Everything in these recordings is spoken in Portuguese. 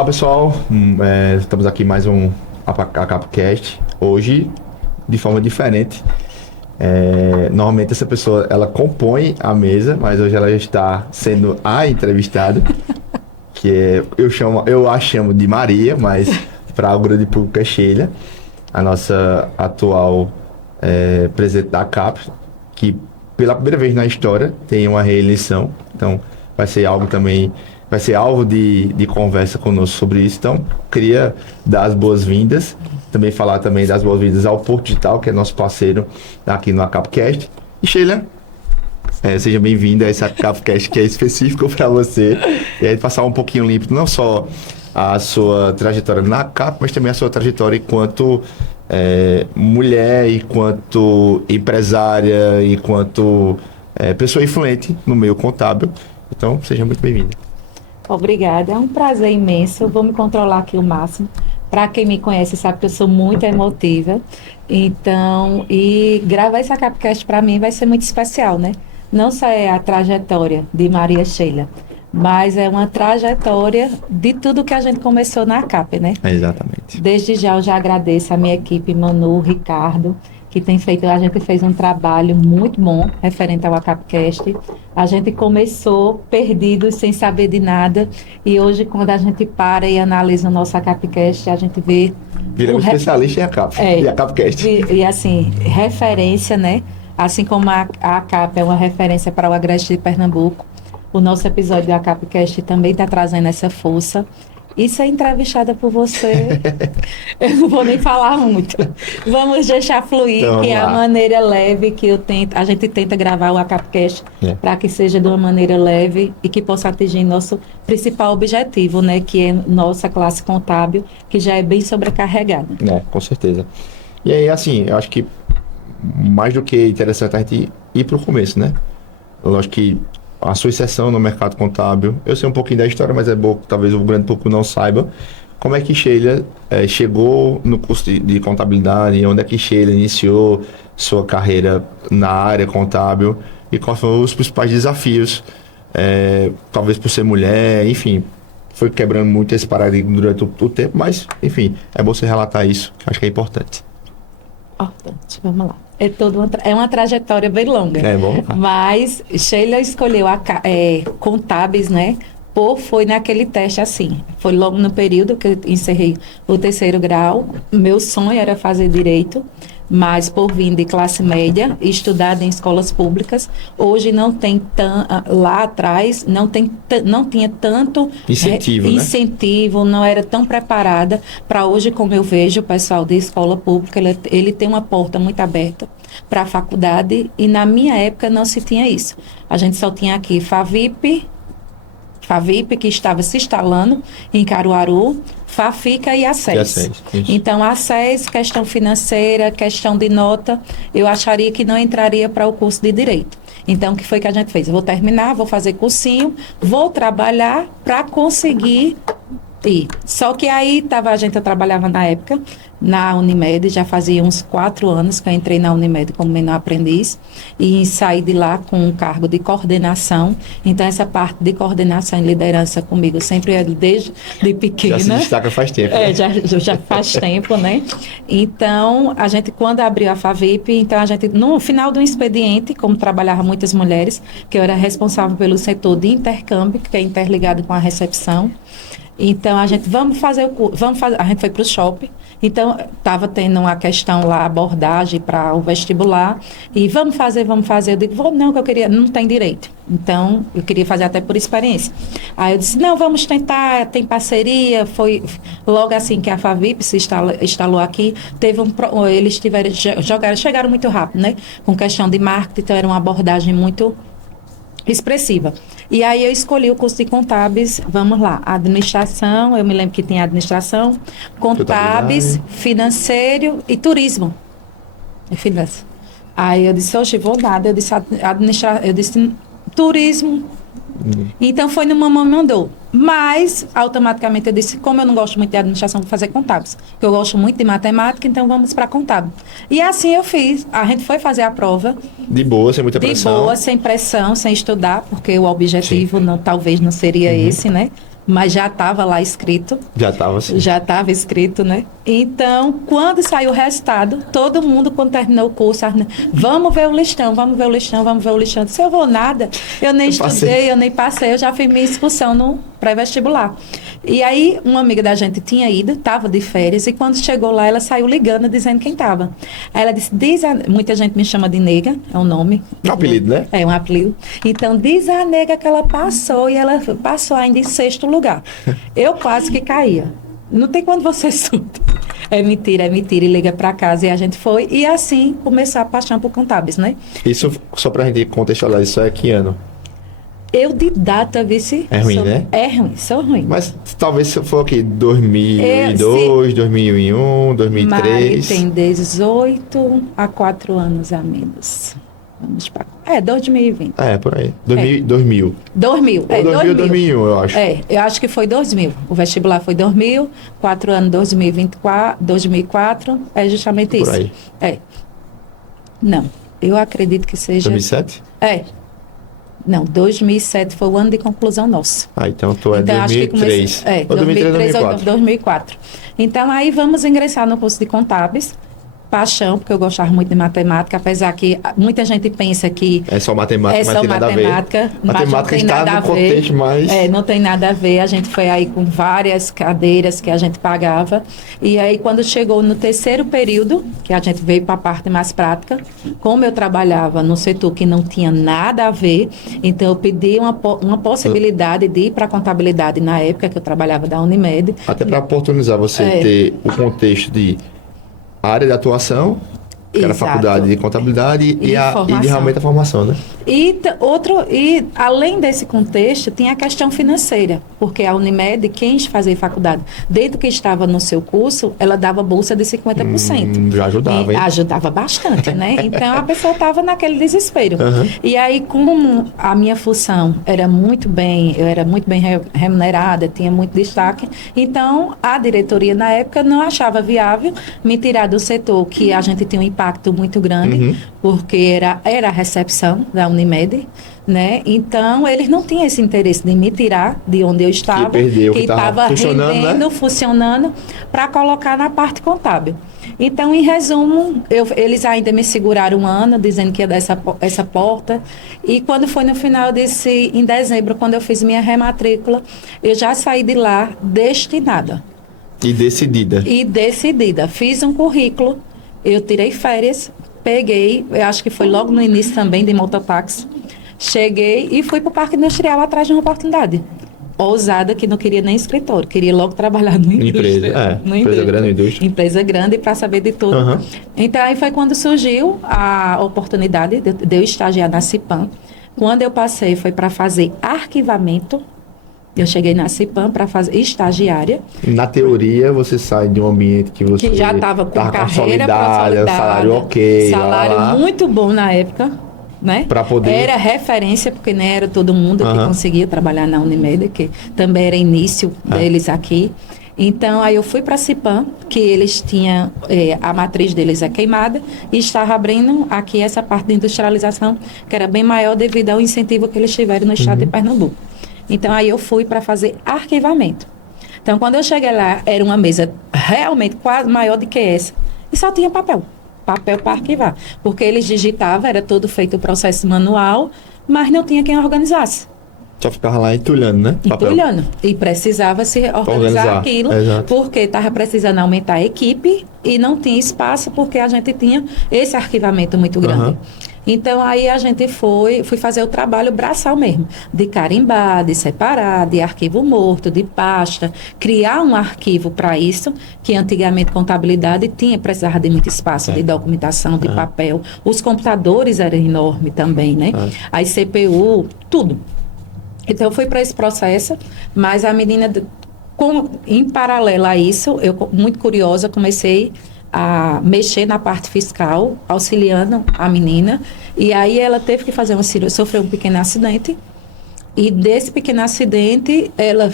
Fala pessoal, estamos aqui mais um ACAPcast, hoje de forma diferente. Normalmente essa pessoa ela compõe a mesa, mas hoje ela está sendo a entrevistada, eu a chamo de Maria, mas para o grande público é Sheila, a nossa atual presidente da ACAP, que pela primeira vez na história tem uma reeleição, então vai ser algo também. Vai ser alvo de conversa conosco sobre isso. Então, queria dar as boas-vindas. Também falar também das boas-vindas ao Porto Digital, que é nosso parceiro aqui no ACAPcast. E Sheila, seja bem-vinda a esse ACAPcast que é específico para você. E aí passar um pouquinho limpo, não só a sua trajetória na ACAP, mas também a sua trajetória enquanto mulher, enquanto empresária, enquanto pessoa influente no meio contábil. Então, seja muito bem-vinda. Obrigada, é um prazer imenso. Eu vou me controlar aqui o máximo. Para quem me conhece sabe que eu sou muito emotiva. Então, e gravar esse ACAPcast para mim vai ser muito especial, né? Não só é a trajetória de Maria Sheila, mas é uma trajetória de tudo que a gente começou na ACAP, né? Exatamente. Desde já eu já agradeço a minha equipe, Manu, Ricardo, que tem feito, a gente fez um trabalho muito bom referente ao ACAPcast. A gente começou perdidos, sem saber de nada, e hoje quando a gente para e analisa o nosso ACAPcast, a gente vê... Viramos especialista em ACAP, e ACAPcast. E assim, referência, né? Assim como a ACAP é uma referência para o Agreste de Pernambuco, o nosso episódio do ACAPcast também está trazendo essa força. E ser entrevistada por você, eu não vou nem falar muito. Vamos deixar fluir, então, que é a maneira leve que a gente tenta gravar o ACAPcast para que seja de uma maneira leve e que possa atingir nosso principal objetivo, né? Que é nossa classe contábil, que já é bem sobrecarregada. Com certeza. E aí, assim, eu acho que mais do que interessante a gente ir para o começo, né? Lógico que a sua inserção no mercado contábil, eu sei um pouquinho da história, mas é bom que talvez o grande público não saiba. Como é que Sheila chegou no curso de contabilidade, onde é que Sheila iniciou sua carreira na área contábil e quais foram os principais desafios, talvez por ser mulher, enfim, foi quebrando muito esse paradigma durante o tempo, mas, enfim, é bom você relatar isso, que eu acho que é importante. Vamos lá. É uma trajetória bem longa. É bom. Mas Sheila escolheu contábeis, né? Foi naquele teste assim. Foi logo no período que eu encerrei o 3º grau. Meu sonho era fazer direito, mas por vir de classe média, estudar em escolas públicas, hoje não tem lá atrás não tinha tanto incentivo, não era tão preparada para hoje, como eu vejo o pessoal de escola pública, ele tem uma porta muito aberta para a faculdade, e na minha época não se tinha isso. A gente só tinha aqui FAVIP, que estava se instalando em Caruaru, FAFICA e a SES. Então, a SES, questão financeira, questão de nota, eu acharia que não entraria para o curso de Direito. Então, o que foi que a gente fez? Eu vou terminar, vou fazer cursinho, vou trabalhar para conseguir ir. Só que aí eu trabalhava na época na Unimed, já fazia uns 4 anos que eu entrei na Unimed como menor aprendiz e saí de lá com um cargo de coordenação. Então, essa parte de coordenação e liderança comigo sempre é desde pequena. Já se destaca faz tempo. Já faz tempo, né? Então, a gente, quando abriu a FAVIP, então no final do expediente, como trabalhava muitas mulheres, que eu era responsável pelo setor de intercâmbio, que é interligado com a recepção. Então, a gente, a gente foi para o shopping. Então, estava tendo uma questão lá, abordagem para o vestibular. E vamos fazer. Eu digo, não, que eu queria, não tem direito. Então, eu queria fazer até por experiência. Aí eu disse, não, vamos tentar, tem parceria. Foi logo assim que a FAVIP se instalou aqui, eles chegaram muito rápido, né? Com questão de marketing, então era uma abordagem muito expressiva. E aí eu escolhi o curso de contábeis, vamos lá, administração, eu me lembro que tinha administração, contábeis, financeiro e turismo. E finanças. Aí eu disse, hoje vou nada, eu disse turismo. Então foi no Mamãe Mandou. Mas, automaticamente eu disse, como eu não gosto muito de administração, vou fazer contábeis. Porque eu gosto muito de matemática, então vamos para contábil. E assim eu fiz. A gente foi fazer a prova. De boa, sem muita pressão. De boa, sem pressão, sem estudar, porque o objetivo talvez não seria esse, né? mas já estava lá escrito. Já estava assim. Já estava escrito, né? Então, quando saiu o resultado, todo mundo, quando terminou o curso, vamos ver o listão, vamos ver o listão, vamos ver o listão. Se eu vou nada, eu nem estudei, eu nem passei, eu já fiz minha expulsão no pré-vestibular. E aí, uma amiga da gente tinha ido, estava de férias, e quando chegou lá, ela saiu ligando, dizendo quem estava. Aí ela disse, muita gente me chama de nega, é um nome. Um apelido, né? É um apelido. Então, diz a nega que ela passou, e ela passou ainda em 6º lugar. Eu quase que caía. Não tem quando você surta. É mentira, e liga para casa. E a gente foi, e assim começou a paixão por contábeis, né? Isso, só pra gente contextualizar, isso é que ano? Eu de data, vice. É ruim, né? É ruim, sou ruim. Mas talvez se for aqui 2002, 2001, 2003. Mari tem 18 a 4 anos a menos. Vamos para... 2020. Por aí. 2000. 2000. Ou 2000, 2001, eu acho. Eu acho que foi 2000. O vestibular foi 2000, 4 anos 2004, é justamente Por isso. aí. Não, eu acredito que seja... 2007? Não, 2007 foi o ano de conclusão nosso. Então tu é então, 2003. Acho que comecei, ou 2003 ou 2004. Então, aí vamos ingressar no curso de contábeis. Paixão, porque eu gostava muito de matemática, apesar que muita gente pensa que... É só matemática, mas só tem nada a ver. Matemática está no contexto mais... não tem nada a ver. A gente foi aí com várias cadeiras que a gente pagava. E aí, quando chegou no 3º período, que a gente veio para a parte mais prática, como eu trabalhava no setor que não tinha nada a ver, então eu pedi uma possibilidade de ir para a contabilidade na época que eu trabalhava da Unimed. Até para oportunizar você ter o contexto de área de atuação, que era a faculdade de contabilidade e realmente a formação, né? E além desse contexto, tinha a questão financeira, porque a Unimed, quem fazia faculdade, desde que estava no seu curso, ela dava bolsa de 50%. Já ajudava, hein? Ajudava bastante, né? Então, a pessoa estava naquele desespero. Uhum. E aí, como a minha função eu era muito bem remunerada, tinha muito destaque, então, a diretoria, na época, não achava viável me tirar do setor que a gente tinha um impacto muito grande, porque era a recepção da Unimed, né? Então, eles não tinham esse interesse de me tirar de onde eu estava, que estava rendendo, né? Funcionando, para colocar na parte contábil. Então, em resumo, eles ainda me seguraram um ano, dizendo que ia dar essa porta. E quando foi no final em dezembro, quando eu fiz minha rematrícula, eu já saí de lá destinada. E decidida. Fiz um currículo, eu tirei férias, peguei, eu acho que foi logo no início também de mototáxi. Cheguei e fui para o Parque Industrial atrás de uma oportunidade. Ousada, que não queria nem escritório, queria logo trabalhar no indústria. Empresa grande, indústria. Empresa grande para saber de tudo. Uhum. Então, aí foi quando surgiu a oportunidade de eu estagiar na CIPAM. Quando eu passei, foi para fazer arquivamento. Eu cheguei na CIPAM para fazer estagiária. Na teoria, você sai de um ambiente que você já estava com carreira consolidada, salário ok. Salário muito bom na época, né? Para poder... Era referência, porque nem era todo mundo que conseguia trabalhar na Unimed, que também era início deles aqui. Então, aí eu fui para a CIPAM, que eles tinham, a matriz deles é queimada, e estava abrindo aqui essa parte de industrialização, que era bem maior devido ao incentivo que eles tiveram no estado de Pernambuco. Então, aí eu fui para fazer arquivamento. Então, quando eu cheguei lá, era uma mesa realmente quase maior do que essa. E só tinha papel para arquivar. Porque eles digitavam, era todo feito o processo manual, mas não tinha quem organizasse. Só ficava lá entulhando, né? Entulhando. E precisava se organizar aquilo, porque estava precisando aumentar a equipe e não tinha espaço, porque a gente tinha esse arquivamento muito grande. Então, aí a gente fui fazer o trabalho braçal mesmo, de carimbar, de separar, de arquivo morto, de pasta, criar um arquivo para isso, que antigamente contabilidade precisava de muito espaço, de documentação, de papel. Os computadores eram enormes também, né? As CPU, tudo. Então, eu fui para esse processo, mas a menina, em paralelo a isso, eu, muito curiosa, comecei a mexer na parte fiscal, auxiliando a menina, e aí ela teve que fazer uma cirurgia, sofreu um pequeno acidente, e desse pequeno acidente, ela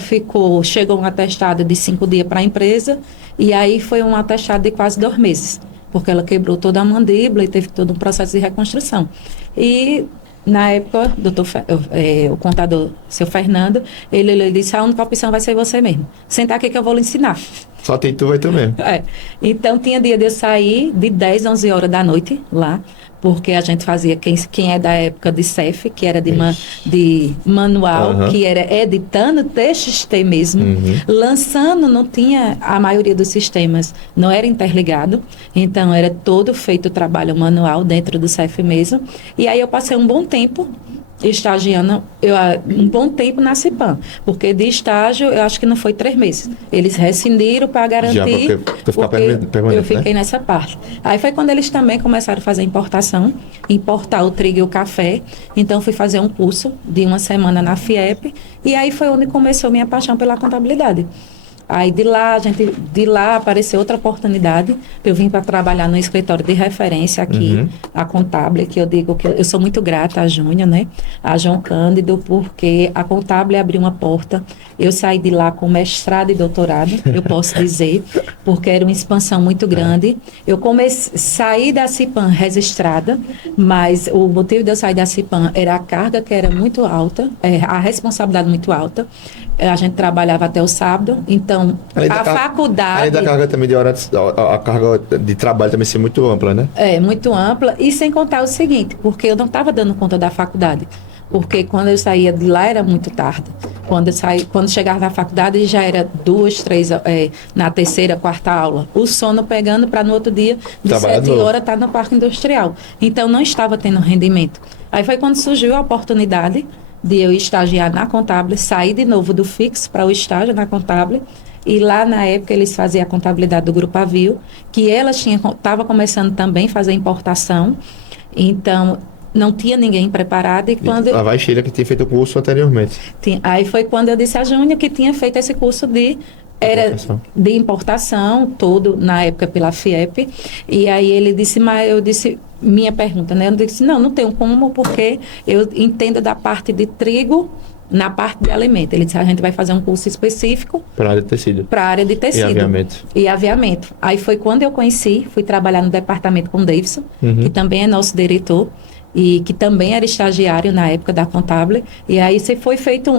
chegou um atestado de 5 dias para a empresa, e aí foi um atestado de quase 2 meses, porque ela quebrou toda a mandíbula e teve todo um processo de reconstrução. E Na época, o contador, seu Fernando, ele disse, a única opção vai ser você mesmo. Senta aqui que eu vou lhe ensinar. Só tem tu, vai tu mesmo. Então, tinha dia de eu sair de 10, 11 horas da noite lá, porque a gente fazia, quem é da época de CEF, que era de manual, que era editando TXT mesmo, lançando, não tinha a maioria dos sistemas, não era interligado, então era todo feito o trabalho manual dentro do CEF mesmo, e aí eu passei um bom tempo estagiando, um bom tempo na Cipan, porque de estágio eu acho que não foi 3 meses. Eles rescindiram para garantir, eu fiquei nessa parte. Aí foi quando eles também começaram a fazer importar o trigo e o café. Então fui fazer um curso de 1 semana na FIEP e aí foi onde começou minha paixão pela contabilidade. Aí de lá apareceu outra oportunidade. Eu vim para trabalhar no escritório de referência aqui, a Contábil, que eu digo que eu sou muito grata a Júnior, né? A João Cândido, porque a Contábil abriu uma porta. Eu saí de lá com mestrado e doutorado, eu posso dizer, porque era uma expansão muito grande. Eu saí da Cipan registrada, mas o motivo de eu sair da Cipan era a carga que era muito alta, a responsabilidade muito alta. A gente trabalhava até o sábado, então faculdade... Além da carga também de horas, a carga de trabalho também ser muito ampla, né? Muito ampla, e sem contar o seguinte, porque eu não estava dando conta da faculdade, porque quando eu saía de lá era muito tarde. Quando chegava na faculdade já era 2, 3, na terceira, quarta aula. O sono pegando para no outro dia, de 7 horas, estar no parque industrial. Então não estava tendo rendimento. Aí foi quando surgiu a oportunidade de eu estagiar na Contábil, sair de novo do fixo para o estágio na Contábil, e lá na época eles faziam a contabilidade do Grupo Avio, que ela estava começando também a fazer importação, então não tinha ninguém preparado. E quando a Sheila que tinha feito o curso anteriormente. Aí foi quando eu disse a Júnior que tinha feito esse curso de importação, todo na época pela FIEP, e aí ele disse, mas eu disse, minha pergunta, né? Eu disse, não tenho como, porque eu entendo da parte de trigo na parte de alimento. Ele disse, a gente vai fazer um curso específico para a área de tecido. Para a área de tecido. E aviamento. Aí foi quando eu fui trabalhar no departamento com o Davidson, que também é nosso diretor, e que também era estagiário na época da Contábil, e aí você foi feito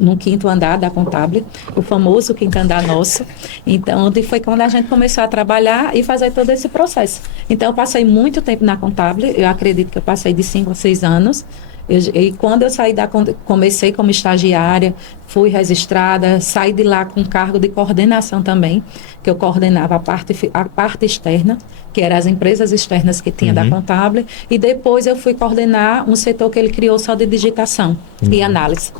no 5º andar da Contábil, o famoso 5º andar nosso. Então, foi quando a gente começou a trabalhar e fazer todo esse processo. Então, eu passei muito tempo na Contábil, eu acredito que eu passei de 5 a 6 anos. E quando eu saí comecei como estagiária, fui registrada, saí de lá com cargo de coordenação também, que eu coordenava a parte externa, que eram as empresas externas que tinha da Contábil, e depois eu fui coordenar um setor que ele criou só de digitação e análise.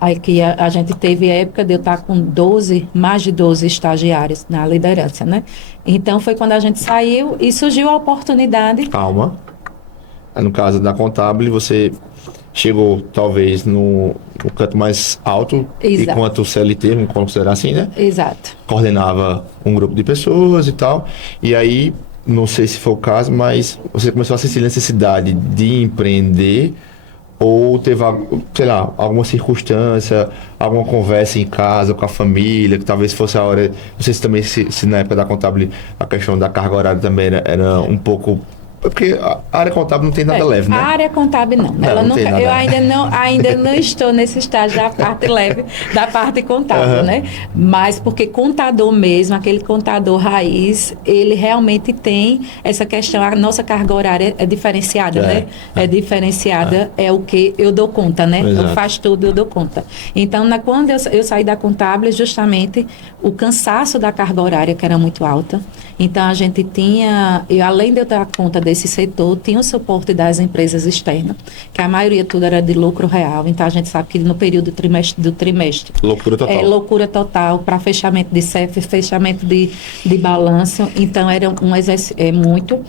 Aí que a gente teve a época de eu estar com mais de 12 estagiários na liderança, né? Então foi quando a gente saiu e surgiu a oportunidade. Calma. No caso da Contábil, você chegou talvez no canto mais alto, enquanto CLT, vamos considerar assim, né? Exato. Coordenava um grupo de pessoas e tal. E aí, não sei se foi o caso, mas você começou a sentir necessidade de empreender, ou teve, sei lá, alguma circunstância, alguma conversa em casa com a família, que talvez fosse a hora... Não sei se também, se na época da Contábil a questão da carga horária também era um pouco... Porque a área contábil não tem nada leve, né? A área contábil não. Ela nunca, eu ainda não estou nesse estágio da parte leve, da parte contábil, né? Mas porque contador mesmo, aquele contador raiz, ele realmente tem essa questão, a nossa carga horária é diferenciada, né? É diferenciada, é o que eu dou conta, né? Exato. Eu faço tudo, eu dou conta. Então, quando eu saí da contábil, justamente o cansaço da carga horária, que era muito alta. Então, a gente tinha, além de eu dar conta desse setor, tinha o suporte das empresas externas, que a maioria tudo era de lucro real. Então, a gente sabe que no período do trimestre... Loucura total. É loucura total para fechamento de CEF, fechamento de balanço. Então, era um exercício muito...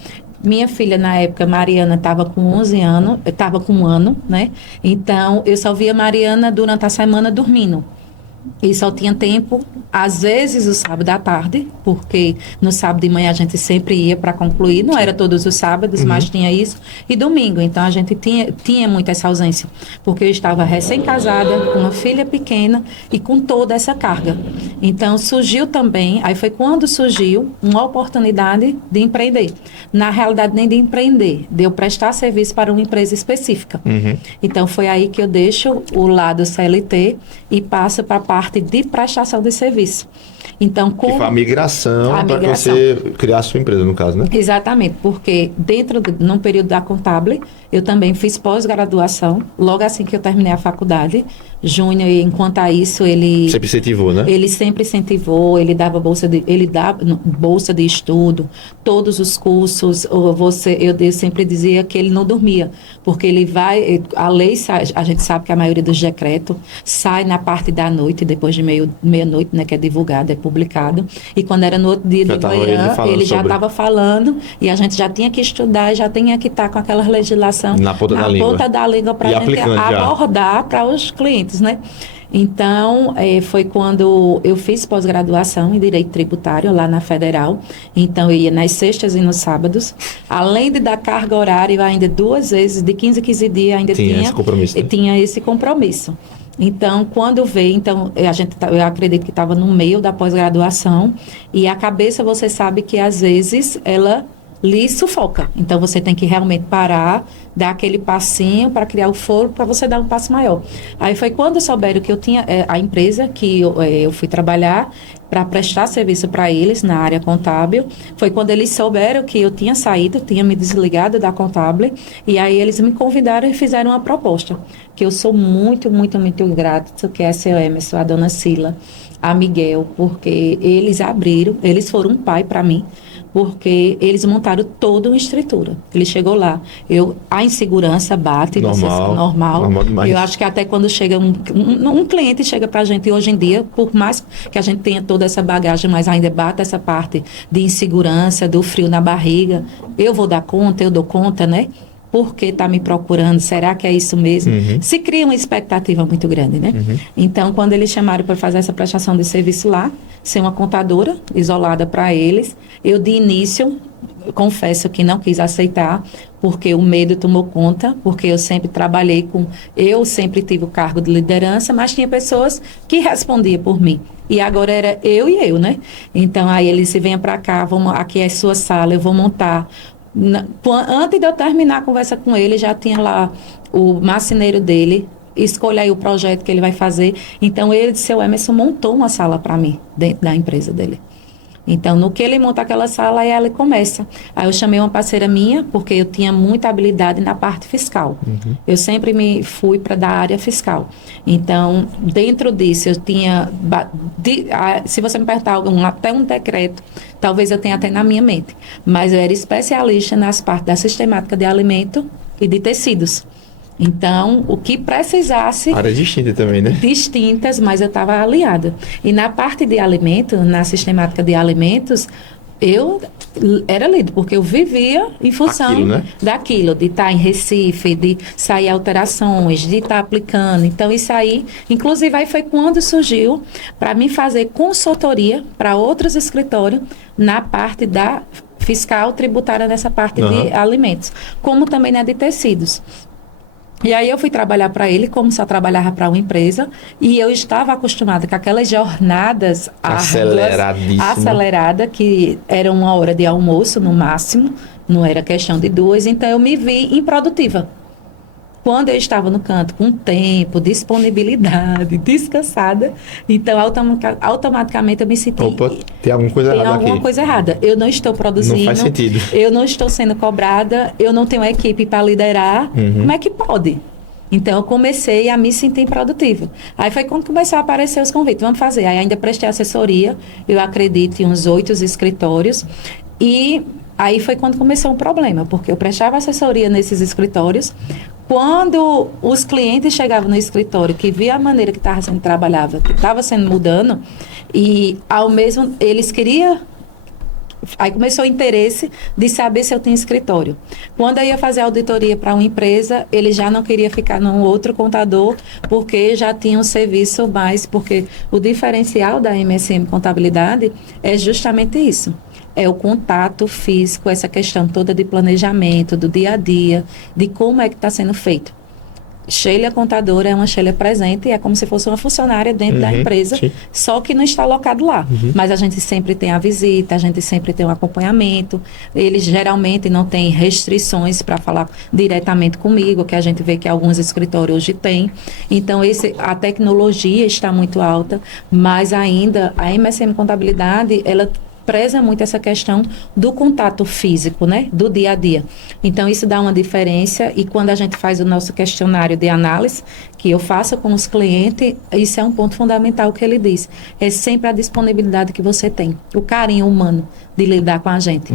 Minha filha, na época, Mariana, estava com 11 anos, estava com 1 ano, né? Então, eu só via Mariana durante a semana dormindo. E só tinha tempo, às vezes, o sábado à tarde, porque no sábado de manhã a gente sempre ia para concluir, não era todos os sábados, mas tinha isso, e domingo. Então, a gente tinha muito essa ausência, porque eu estava recém-casada, com uma filha pequena e com toda essa carga. Então, surgiu também, aí foi quando surgiu uma oportunidade de empreender. Na realidade, nem de empreender, de eu prestar serviço para uma empresa específica. Então, foi aí que eu deixo o lado CLT e passo para a parte de prestação de serviço. Então, Que foi a migração para que você criasse sua empresa, no caso, né? Exatamente, porque num período da Contábil, eu também fiz pós-graduação, logo assim que eu terminei a faculdade. Júnior, enquanto a isso, ele... Sempre incentivou, né? Ele sempre incentivou, ele dava bolsa de estudo, todos os cursos. Eu sempre dizia que ele não dormia, porque ele vai... A lei sai, a gente sabe que a maioria dos decretos sai na parte da noite, depois de meia-noite, né, que é divulgado, é publicado. E quando era no outro dia de manhã, ele já estava falando, e a gente já tinha que estudar, já tinha que estar com aquela legislação na ponta da língua para a gente abordar para os clientes, né? Então, foi quando eu fiz pós-graduação em Direito Tributário lá na Federal. Então, eu ia nas sextas e nos sábados. Além de dar carga horária, eu ainda 2 vezes, de 15 a 15 dias, ainda esse compromisso, né? Tinha esse compromisso. Então, quando veio, eu acredito que estava no meio da pós-graduação, e a cabeça, você sabe que às vezes ela lhe sufoca. Então, você tem que realmente parar, dar aquele passinho para criar o fôlego para você dar um passo maior. Aí foi quando souberam que eu tinha a empresa que eu fui trabalhar para prestar serviço para eles na área contábil. Foi quando eles souberam que eu tinha saído, tinha me desligado da Contábil, e aí eles me convidaram e fizeram uma proposta, que eu sou muito, muito, muito grata, que é a seu Emerson, a dona Sila, a Miguel, porque eles foram um pai para mim, porque eles montaram toda uma estrutura. Ele chegou lá. A insegurança bate, normal demais. Eu acho que até quando chega um cliente chega para a gente hoje em dia, por mais que a gente tenha toda essa bagagem, mas ainda bate essa parte de insegurança, do frio na barriga. Eu vou dar conta, eu dou conta, né? Por que está me procurando? Será que é isso mesmo? Se cria uma expectativa muito grande, né? Então, quando eles chamaram para fazer essa prestação de serviço lá, ser uma contadora isolada para eles, eu de início, confesso que não quis aceitar, porque o medo tomou conta, porque eu sempre sempre tive o cargo de liderança, mas tinha pessoas que respondiam por mim. E agora era eu e eu, né? Então, aí eles se venham para cá, aqui é a sua sala, eu vou montar. Antes de eu terminar a conversa com ele, já tinha lá o marceneiro dele, escolha aí o projeto que ele vai fazer. Então, seu Emerson, montou uma sala para mim, dentro da empresa dele. Então, no que ele monta aquela sala, aí ela começa. Aí eu chamei uma parceira minha, porque eu tinha muita habilidade na parte fiscal. Eu sempre me fui para da área fiscal. Então, dentro disso, eu tinha... se você me perguntar até um decreto, talvez eu tenha até na minha mente. Mas eu era especialista nas partes da sistemática de alimento e de tecidos. Então, o que precisasse... Área distinta também, né? Distintas, mas eu estava aliada. E na parte de alimento, na sistemática de alimentos, eu era líder, porque eu vivia em função daquilo, de estar em Recife, de sair alterações, de estar aplicando. Então, isso aí, inclusive, aí foi quando surgiu para mim fazer consultoria para outros escritórios na parte da fiscal tributária, nessa parte de alimentos, como também na de tecidos. E aí eu fui trabalhar para ele, como só trabalhava para uma empresa, e eu estava acostumada com aquelas jornadas aceleradas, que era 1 hora de almoço no máximo, não era questão de 2, então eu me vi improdutiva. Quando eu estava no canto, com tempo, disponibilidade, descansada, então automaticamente eu me senti... Opa, tem alguma coisa errada aqui. Tem alguma coisa errada. Eu não estou produzindo. Não faz sentido. Eu não estou sendo cobrada, eu não tenho uma equipe para liderar. Como é que pode? Então, eu comecei a me sentir produtiva. Aí foi quando começou a aparecer os convites. Vamos fazer. Aí ainda prestei assessoria, eu acredito, em uns 8 escritórios. E aí foi quando começou um problema, porque eu prestava assessoria nesses escritórios. Quando os clientes chegavam no escritório, que via a maneira que estava sendo trabalhada, que estava sendo mudando, e eles queriam Aí começou o interesse de saber se eu tinha escritório. Quando eu ia fazer auditoria para uma empresa, ele já não queria ficar num outro contador, porque já tinha um serviço mais, porque o diferencial da MSM Contabilidade é justamente isso. É o contato físico, essa questão toda de planejamento, do dia a dia, de como é que está sendo feito. Sheila Contadora é uma Sheila presente, é como se fosse uma funcionária dentro da empresa, sim. só que não está alocado lá. Mas a gente sempre tem a visita, a gente sempre tem o acompanhamento. Eles geralmente não têm restrições para falar diretamente comigo, que a gente vê que alguns escritórios hoje têm. Então, a tecnologia está muito alta, mas ainda a MSM Contabilidade, ela preza muito essa questão do contato físico, né? Do dia a dia. Então, isso dá uma diferença, e quando a gente faz o nosso questionário de análise, que eu faço com os clientes, isso é um ponto fundamental que ele diz. É sempre a disponibilidade que você tem, o carinho humano de lidar com a gente.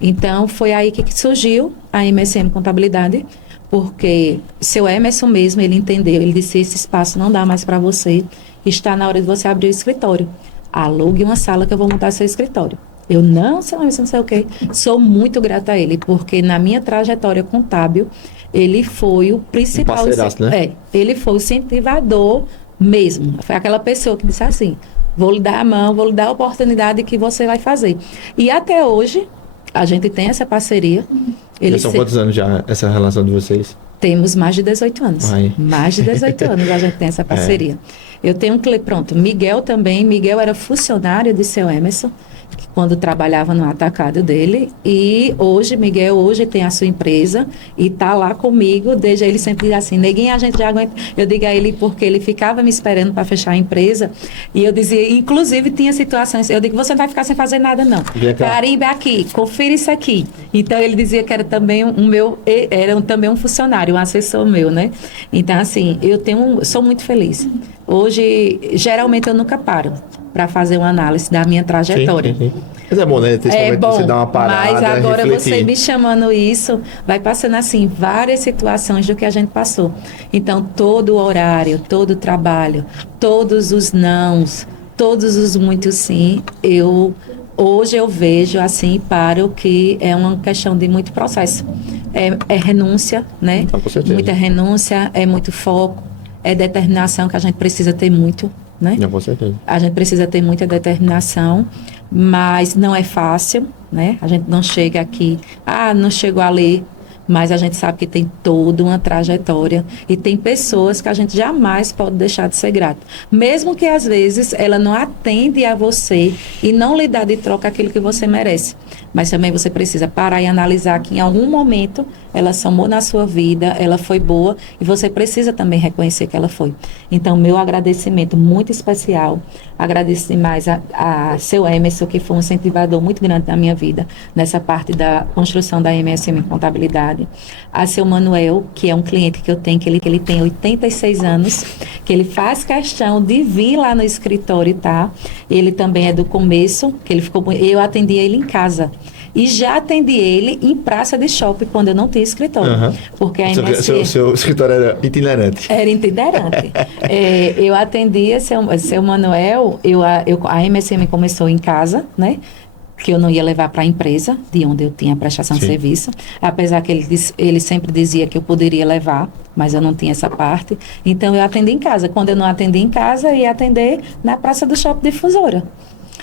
Então, foi aí que surgiu a MSM Contabilidade, porque seu Emerson mesmo, ele entendeu, ele disse, esse espaço não dá mais para você, está na hora de você abrir o escritório. Alugue uma sala que eu vou montar seu escritório. Eu não sei o quê. Sou muito grata a ele, porque na minha trajetória contábil, ele foi o principal. Né? Ele foi o incentivador mesmo. Foi aquela pessoa que disse assim, vou lhe dar a mão, vou lhe dar a oportunidade que você vai fazer. E até hoje, a gente tem essa parceria. São quantos anos já essa relação de vocês? Temos mais de 18 anos. Ai. Mais de 18 anos a gente tem essa parceria. Eu tenho um cliente, pronto, Miguel também. Miguel era funcionário de seu Emerson, quando trabalhava no atacado dele. E hoje, Miguel tem a sua empresa e está lá comigo. Desde ele sempre diz assim, neguinho, a gente já aguenta. Eu digo a ele porque ele ficava me esperando para fechar a empresa. E eu dizia, inclusive tinha situações, eu digo, você não vai ficar sem fazer nada não. Caribe aqui, confira isso aqui. Então ele dizia que era também também um funcionário, um assessor meu, né? Então assim, sou muito feliz. Hoje, geralmente eu nunca paro para fazer uma análise da minha trajetória. Sim. Mas é bom, né? É bom, você dá uma parada, mas agora refletir. você me chamando isso, vai passando assim, várias situações do que a gente passou. Então, todo o horário, todo o trabalho, todos os nãos, todos os muitos sim, hoje eu vejo assim, paro que é uma questão de muito processo. É renúncia, né? Então, com certeza. Muita renúncia, é muito foco, é determinação que a gente precisa ter muito, né? Não, com certeza. A gente precisa ter muita determinação, mas não é fácil, né? A gente não chega aqui, não chegou a ler, mas a gente sabe que tem toda uma trajetória e tem pessoas que a gente jamais pode deixar de ser grato. Mesmo que às vezes ela não atende a você e não lhe dá de troca aquilo que você merece. Mas também você precisa parar e analisar que em algum momento ela somou na sua vida, ela foi boa e você precisa também reconhecer que ela foi. Então, meu agradecimento muito especial, agradeço demais a seu Emerson, que foi um incentivador muito grande na minha vida, nessa parte da construção da MSM Contabilidade. A seu Manuel, que é um cliente que eu tenho, que ele tem 86 anos, que ele faz questão de vir lá no escritório, tá? Ele também é do começo, que ele ficou, eu atendi ele em casa. E já atendi ele em praça de shopping, quando eu não tinha escritório. Porque a MSM... Seu escritório era itinerante. Era itinerante. Eu atendia seu Manuel, a MSM começou em casa, né? Que eu não ia levar para a empresa, de onde eu tinha a prestação de serviço. Apesar que ele sempre dizia que eu poderia levar, mas eu não tinha essa parte. Então, eu atendi em casa. Quando eu não atendi em casa, eu ia atender na praça do shopping Difusora.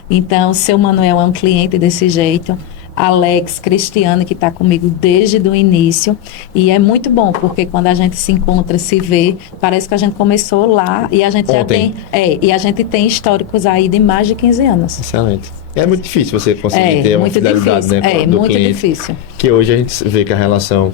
Então, seu Manuel é um cliente desse jeito. Alex, Cristiano, que está comigo desde o início. E é muito bom, porque quando a gente se encontra, se vê, parece que a gente começou lá e a gente já tem... e a gente tem históricos aí de mais de 15 anos. Excelente. É muito difícil você conseguir ter uma fidelidade, difícil, né, do muito cliente. Difícil. Que hoje a gente vê que a relação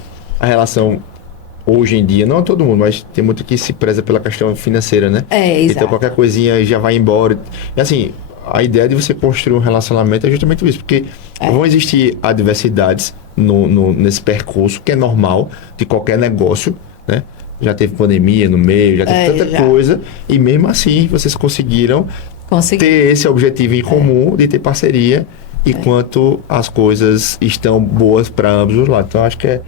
hoje em dia, não a todo mundo, mas tem muito que se preza pela questão financeira, né? Exato. Então qualquer coisinha já vai embora. E assim, a ideia de você construir um relacionamento é justamente isso, porque vão existir adversidades nesse percurso, que é normal de qualquer negócio, né? Já teve pandemia no meio, já teve tanta coisa, e mesmo assim vocês conseguiram ter esse objetivo em comum de ter parceria, enquanto as coisas estão boas para ambos os lados. Então acho que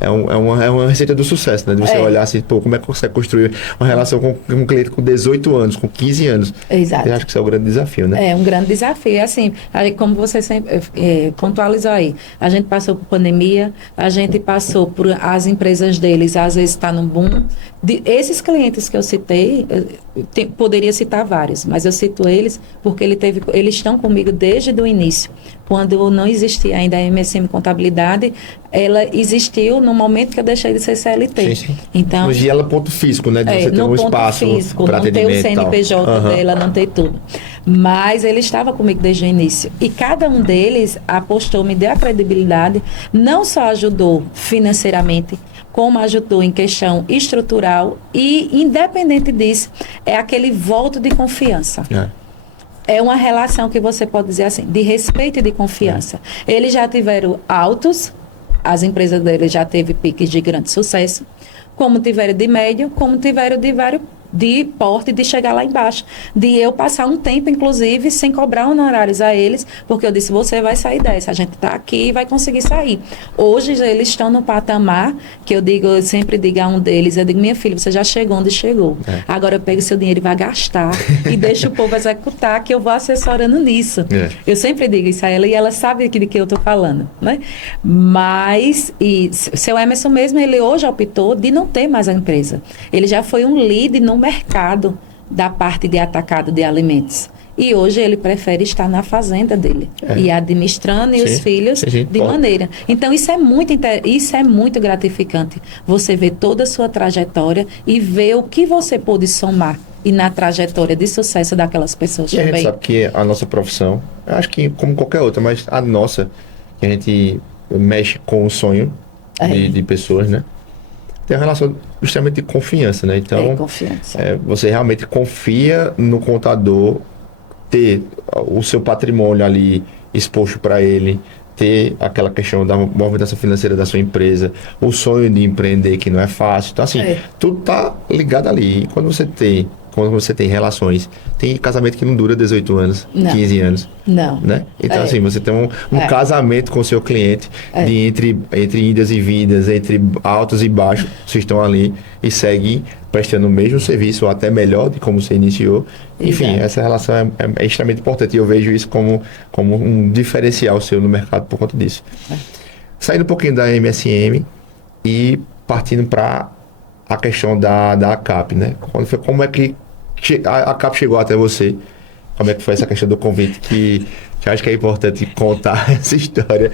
é uma receita do sucesso, né? De você olhar assim, pô, como é que você construir uma relação com um cliente com 18 anos, com 15 anos. Exato. Eu acho que isso é o grande desafio, né? É um grande desafio. Assim, aí, como você sempre pontualizou aí, a gente passou por pandemia, a gente passou por as empresas deles, às vezes está no boom. Esses clientes que eu citei, poderia citar vários, mas eu cito eles porque eles estão comigo desde o início. Quando não existia ainda a MSM Contabilidade, ela existiu no momento que eu deixei de ser CLT. Sim. Então, hoje ela é ponto físico, né? De você ter um espaço para não ter o CNPJ tal. dela, não ter tudo. Mas ele estava comigo desde o início. E cada um deles apostou, me deu a credibilidade, não só ajudou financeiramente, como ajudou em questão estrutural e, independente disso, é aquele voto de confiança. É uma relação que você pode dizer assim, de respeito e de confiança. Eles já tiveram altos, as empresas deles já teve piques de grande sucesso, como tiveram de médio, como tiveram de porte, de chegar lá embaixo. De eu passar um tempo, inclusive, sem cobrar honorários a eles, porque eu disse, você vai sair dessa, a gente está aqui e vai conseguir sair. Hoje, eles estão no patamar, que eu sempre digo a um deles, eu digo, minha filha, você já chegou onde chegou. Agora eu pego o seu dinheiro e vai gastar, e deixa o povo executar, que eu vou assessorando nisso. Eu sempre digo isso a ela, e ela sabe de que eu estou falando, né? Mas, seu Emerson mesmo, ele hoje optou de não ter mais a empresa. Ele já foi um lead no mercado da parte de atacado de alimentos. E hoje ele prefere estar na fazenda dele e administrando os filhos de maneira. Então isso é muito gratificante. Você vê toda a sua trajetória e ver o que você pôde somar e na trajetória de sucesso daquelas pessoas também. A gente sabe que a nossa profissão, eu acho que como qualquer outra, mas a nossa, que a gente mexe com o sonho de pessoas, né? Tem uma relação justamente de confiança, né? Então, confiança. Você realmente confia no contador ter o seu patrimônio ali exposto para ele, ter aquela questão da movimentação financeira da sua empresa, o sonho de empreender que não é fácil. Então, assim, tudo tá ligado ali. E quando você tem relações, tem casamento que não dura 18 anos, 15 anos. Não. Né? Então, assim, você tem um casamento com o seu cliente, entre idas e vindas, entre altos e baixos, vocês estão ali e seguem prestando o mesmo serviço, ou até melhor de como você iniciou. Enfim, essa relação é extremamente importante e eu vejo isso como um diferencial seu no mercado por conta disso. Saindo um pouquinho da MSM e partindo para a questão da ACAP, né? Como é que a ACAP chegou até você? Como é que foi essa questão do convite que eu acho que é importante contar essa história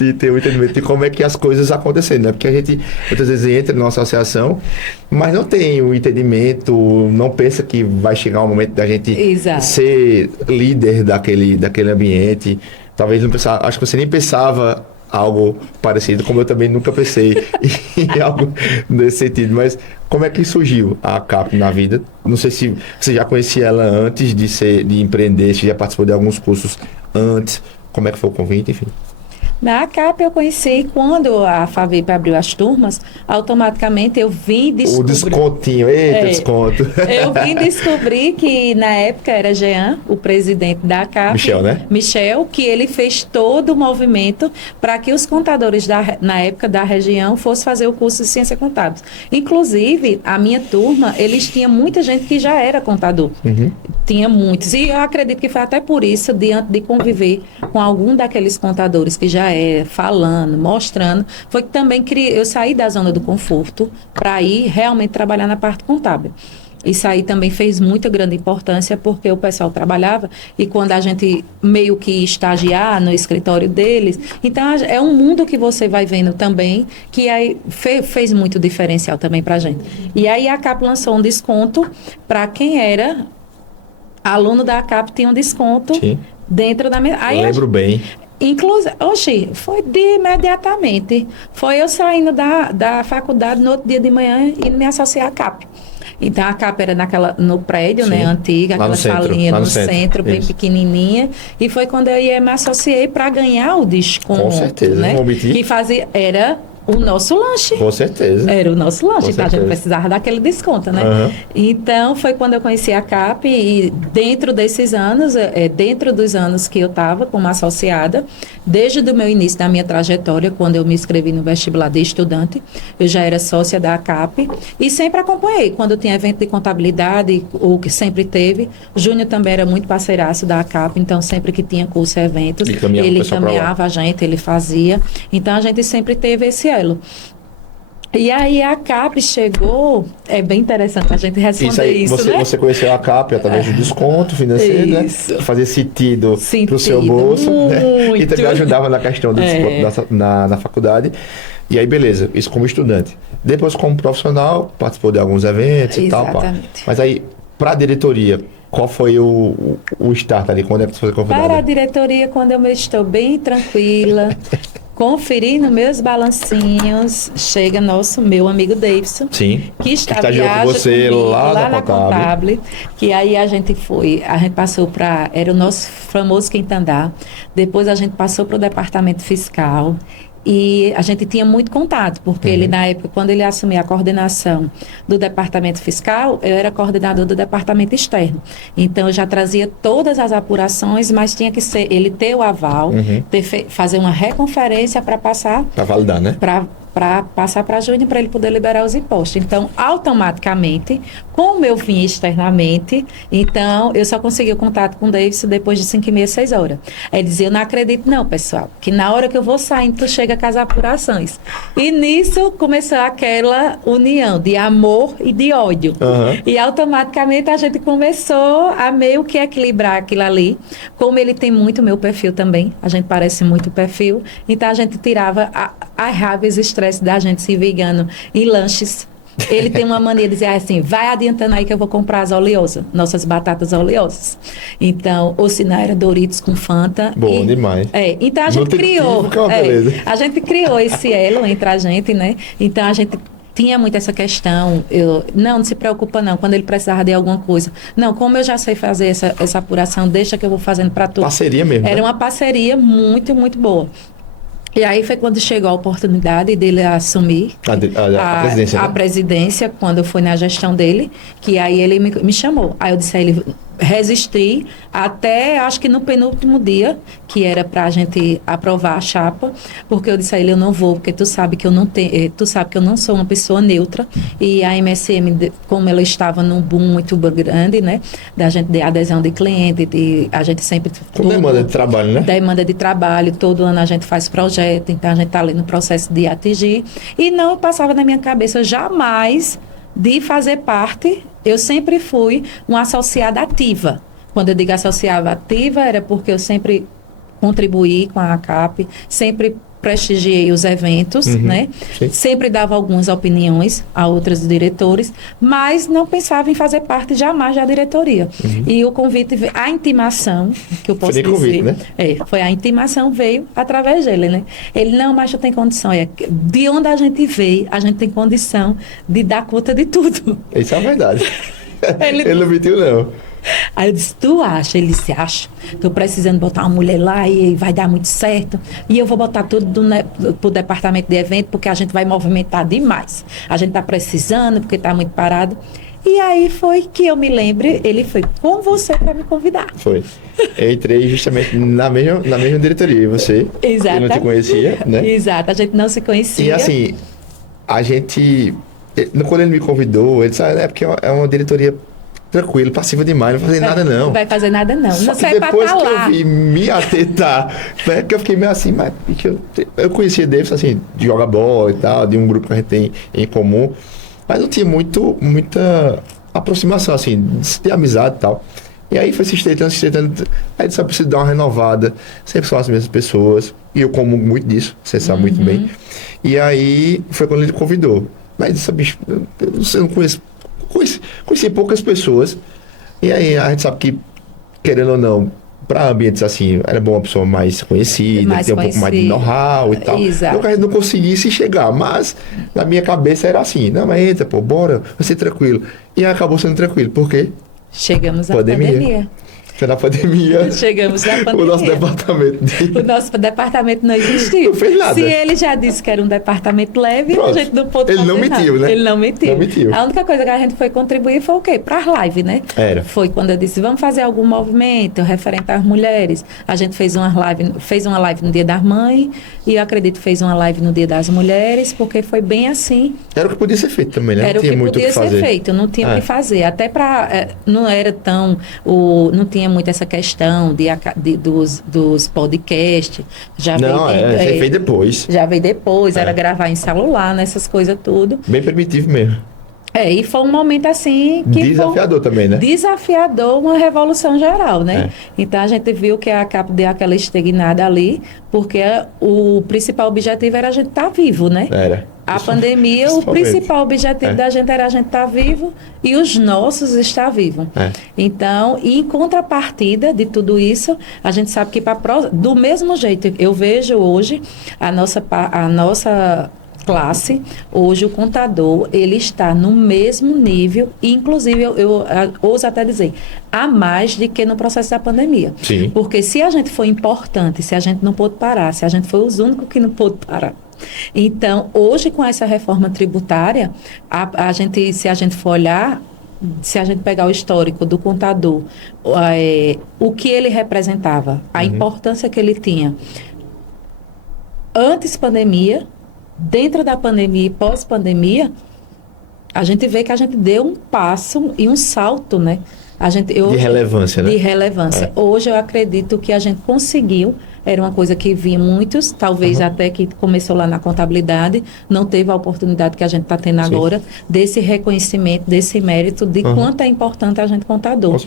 e ter um entendimento de como é que as coisas aconteceram, né? Porque a gente muitas vezes entra numa associação, mas não tem o entendimento, não pensa que vai chegar o momento da gente ser líder daquele ambiente. Talvez não pensar, acho que você nem pensava algo parecido, como eu também nunca pensei em algo nesse sentido. Mas como é que surgiu a ACAP na vida? Não sei se você já conhecia ela antes de empreender, se já participou de alguns cursos antes. Como é que foi o convite, enfim? Na ACAP eu conheci quando a Favip abriu as turmas, automaticamente eu vim descobrir... O descontinho, desconto. Eu vim descobrir que na época era Jean, o presidente da ACAP. Michel, né? Michel, que ele fez todo o movimento para que os contadores na época da região fossem fazer o curso de Ciência Contábil. Inclusive, a minha turma, eles tinham muita gente que já era contador. Tinha muitos. E eu acredito que foi até por isso, diante de conviver com algum daqueles contadores que já falando, mostrando, foi que também eu saí da zona do conforto para ir realmente trabalhar na parte contábil. Isso aí também fez muita grande importância, porque o pessoal trabalhava e quando a gente meio que estagiar no escritório deles, então é um mundo que você vai vendo também, que aí fez muito diferencial também para a gente. E aí a ACAP lançou um desconto para quem era aluno da ACAP, tinha um desconto dentro da... Eu lembro bem. Inclusive, foi imediatamente. Foi eu saindo da faculdade no outro dia de manhã e me associar à CAP. Então, a CAP era no prédio, né, antiga, aquela salinha no centro, bem pequenininha. E foi quando eu me associei para ganhar o desconto. Com certeza, né? Que fazia, era O nosso lanche. Com certeza. Era o nosso lanche, Com então a gente certeza. precisava daquele desconto, né? Aham. Então, foi quando eu conheci a CAP e dentro desses anos, dentro dos anos que eu estava como associada, desde o meu início da minha trajetória, quando eu me inscrevi no vestibular de estudante, eu já era sócia da CAP e sempre acompanhei. Quando tinha evento de contabilidade, o que sempre teve, Júnior também era muito parceiraço da CAP, então sempre que tinha curso e eventos, ele caminhava a gente, ele fazia. Então, a gente sempre teve esse elo. E aí a CAP chegou, é bem interessante a gente responder isso, né? Você conheceu a CAP através do desconto financeiro, né? Fazia sentido para o seu bolso, né? E também ajudava na questão do desconto na faculdade. E aí, beleza, isso como estudante. Depois, como profissional, participou de alguns eventos e tal. Mas aí, para a diretoria, qual foi o start ali? Quando é que você foi convidada? Para a diretoria, quando eu estou bem tranquila, conferindo meus balancinhos, chega meu amigo Davidson, sim, que está com você comigo, lá na Contábil, que aí a gente passou para, era o nosso famoso quinto andar, depois a gente passou para o departamento fiscal. E a gente tinha muito contato, porque ele, na época, quando ele assumiu a coordenação do departamento fiscal, eu era coordenador do departamento externo. Então, eu já trazia todas as apurações, mas tinha que ser ele ter o aval, fazer uma reconferência para passar... Para validar, né? Para passar para a Júnior, para ele poder liberar os impostos. Então, automaticamente, como eu vim externamente, então, eu só consegui o contato com o Davidson depois de 5h30, 6 horas. Ele dizia, eu não acredito não, pessoal, que na hora que eu vou saindo, tu chega com as apurações. E nisso, começou aquela união de amor e de ódio. E automaticamente, a gente começou a meio que equilibrar aquilo ali. Como ele tem muito meu perfil também, a gente parece muito perfil, então a gente tirava as rábias e estresse da gente se vegano em lanches. Ele tem uma mania de dizer assim, vai adiantando aí que eu vou comprar as oleosas, nossas batatas oleosas. Então, ou se não era Doritos com Fanta. Bom demais. Então a gente criou. A gente criou esse elo entre a gente, né? Então a gente tinha muito essa questão, não se preocupa não, quando ele precisava de alguma coisa. Não, como eu já sei fazer essa apuração, deixa que eu vou fazendo para tudo. Parceria mesmo. Era uma parceria muito, muito boa. E aí foi quando chegou a oportunidade dele assumir a presidência, quando foi na gestão dele, que aí ele me chamou. Aí eu disse a ele, resisti até, acho que no penúltimo dia, que era para a gente aprovar a chapa, porque eu disse a ele, eu não vou, porque tu sabe que eu não sou uma pessoa neutra, e a MSM, como ela estava num boom muito grande, né, da gente de adesão de cliente, a gente sempre... Com demanda de trabalho, né? Demanda de trabalho, todo ano a gente faz projeto, então a gente está ali no processo de atingir, e não passava na minha cabeça jamais de fazer parte. Eu sempre fui uma associada ativa. Quando eu digo associada ativa, era porque eu sempre contribuí com a CAP, sempre prestigiei os eventos, né? Sim. Sempre dava algumas opiniões a outros diretores, mas não pensava em fazer parte jamais da diretoria. E o convite, a intimação, que eu posso dizer... Convite, né? Foi a intimação, veio através dele, né? Ele, não, mas tu tem condição. De onde a gente veio, a gente tem condição de dar conta de tudo. Isso é verdade. Ele não mentiu, não. Aí eu disse, tu acha? Ele disse, acho. Estou precisando botar uma mulher lá e vai dar muito certo. E eu vou botar tudo para o departamento de evento, porque a gente vai movimentar demais. A gente está precisando, porque está muito parado. E aí foi que eu me lembre, ele foi com você para me convidar. Foi. Eu entrei justamente na mesma diretoria. E você? Exato. Eu não te conhecia, né? Exato, a gente não se conhecia. E assim, a gente... Quando ele me convidou, ele disse, é porque é uma diretoria... tranquilo, passivo demais, não vai fazer nada não. Não vai fazer nada não. Só não que depois que eu vi me atentar, né, que eu fiquei meio assim, mas eu conhecia Davidson, assim, de jogar bola e tal, de um grupo que a gente tem em comum, mas não tinha muita aproximação, assim, de amizade e tal. E aí foi se estreitando, aí só preciso dar uma renovada, sempre são as mesmas pessoas, e eu como muito disso, você sabe muito bem. E aí foi quando ele convidou. Mas disse, bicho, eu não conheci poucas pessoas, e aí a gente sabe que, querendo ou não, para ambientes assim, era bom uma pessoa mais conhecida, ter um pouco mais de know-how e tal. Exato. Não que a gente não conseguisse chegar, mas na minha cabeça era assim, não, mas entra, bora, vai ser tranquilo. E acabou sendo tranquilo, por quê? Chegamos à pandemia. Na pandemia, Chegamos na pandemia. o nosso departamento O nosso departamento não existiu. Não fez nada. Se ele já disse que era um departamento leve, Pronto. a gente não pôde Ele fazer não mentiu, nada. né? Ele não mentiu. Não mentiu. A única coisa que a gente foi contribuir foi o quê? Para as lives, né? Era. Foi quando eu disse, vamos fazer algum movimento referente às mulheres. A gente fez uma live no Dia das Mães e eu acredito que fez uma live no Dia das Mulheres, porque foi bem assim. Era o que podia ser feito também, né? Era o que podia ser feito, não tinha o que fazer. Até para. Não era tão. Não tinha muito essa questão dos podcasts. Já não, veio, veio depois. Já veio depois, era gravar em celular, nessas coisas tudo. Bem primitivo mesmo. E foi um momento assim que desafiador também, né? Desafiador, uma revolução geral, né? Então a gente viu que a CAP deu aquela estagnada ali, porque o principal objetivo era a gente estar vivo, né? Era. A pandemia, o principal objetivo da gente era a gente estar vivo e os nossos estar vivos. Então, e em contrapartida de tudo isso, a gente sabe que do mesmo jeito, eu vejo hoje a nossa classe, hoje o contador, ele está no mesmo nível, e inclusive eu ouso até dizer, a mais do que no processo da pandemia. Sim. Porque se a gente foi importante, se a gente não pôde parar, se a gente foi os únicos que não pôde parar. Então, hoje com essa reforma tributária, se a gente for olhar, se a gente pegar o histórico do contador, o que ele representava, a importância que ele tinha antes pandemia, dentro da pandemia e pós-pandemia, a gente vê que a gente deu um passo e um salto, né? De relevância, né? De relevância. Hoje eu acredito que a gente conseguiu, era uma coisa que vi muitos, talvez até que começou lá na contabilidade, não teve a oportunidade que a gente está tendo agora, desse reconhecimento, desse mérito, de quanto é importante a gente contador.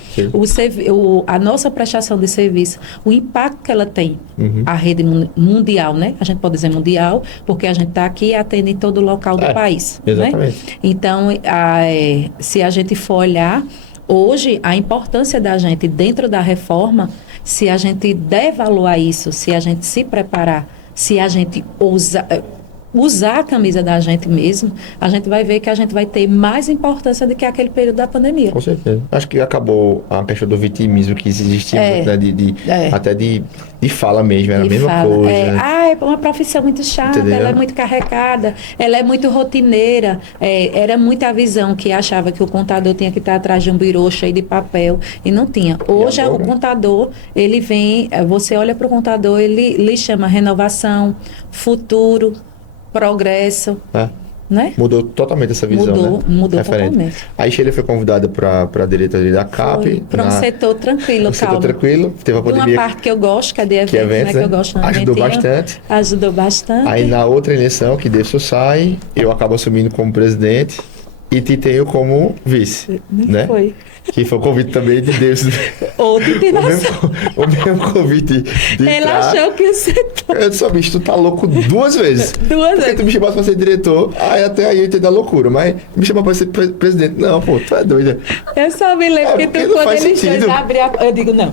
A nossa prestação de serviço, o impacto que ela tem, a rede mundial, né? A gente pode dizer mundial, porque a gente está aqui e atende em todo o local do país. Exatamente. Né? Então, se a gente for olhar, hoje, a importância da gente dentro da reforma, se a gente der valor a isso, se a gente se preparar, se a gente usar a camisa da gente mesmo, a gente vai ver que a gente vai ter mais importância do que aquele período da pandemia. Com certeza. Acho que acabou a questão do vitimismo que existia, né, até de fala mesmo, era a mesma coisa. É uma profissão muito chata, entendeu? Ela é muito carregada, ela é muito rotineira. Era muita visão que achava que o contador tinha que estar atrás de um birô cheio de papel, e não tinha. Hoje o contador, ele vem, você olha para o contador, ele chama renovação, futuro, progresso, né? Mudou totalmente essa visão, Mudou totalmente. Aí Sheila foi convidada para a diretoria da CAP. Para um setor tranquilo, calmo. Teve a pandemia. Uma parte que eu gosto, que é de eventos, né? Que eu gosto. Ajudou bastante. Aí na outra eleição, que Davidson sai, eu acabo assumindo como presidente e te tenho como vice, né? Foi. Que foi o convite também de Deus. Outra interação. O mesmo convite de Ele achou que você... Eu disse, bicho, tu tá louco 2 vezes. Porque tu me chamasse pra ser diretor, aí até aí eu entendo a loucura, mas me chamar pra ser presidente. Não, pô, tu é doida. Eu só me lembro que tu, quando eles dois abriram eu digo, não,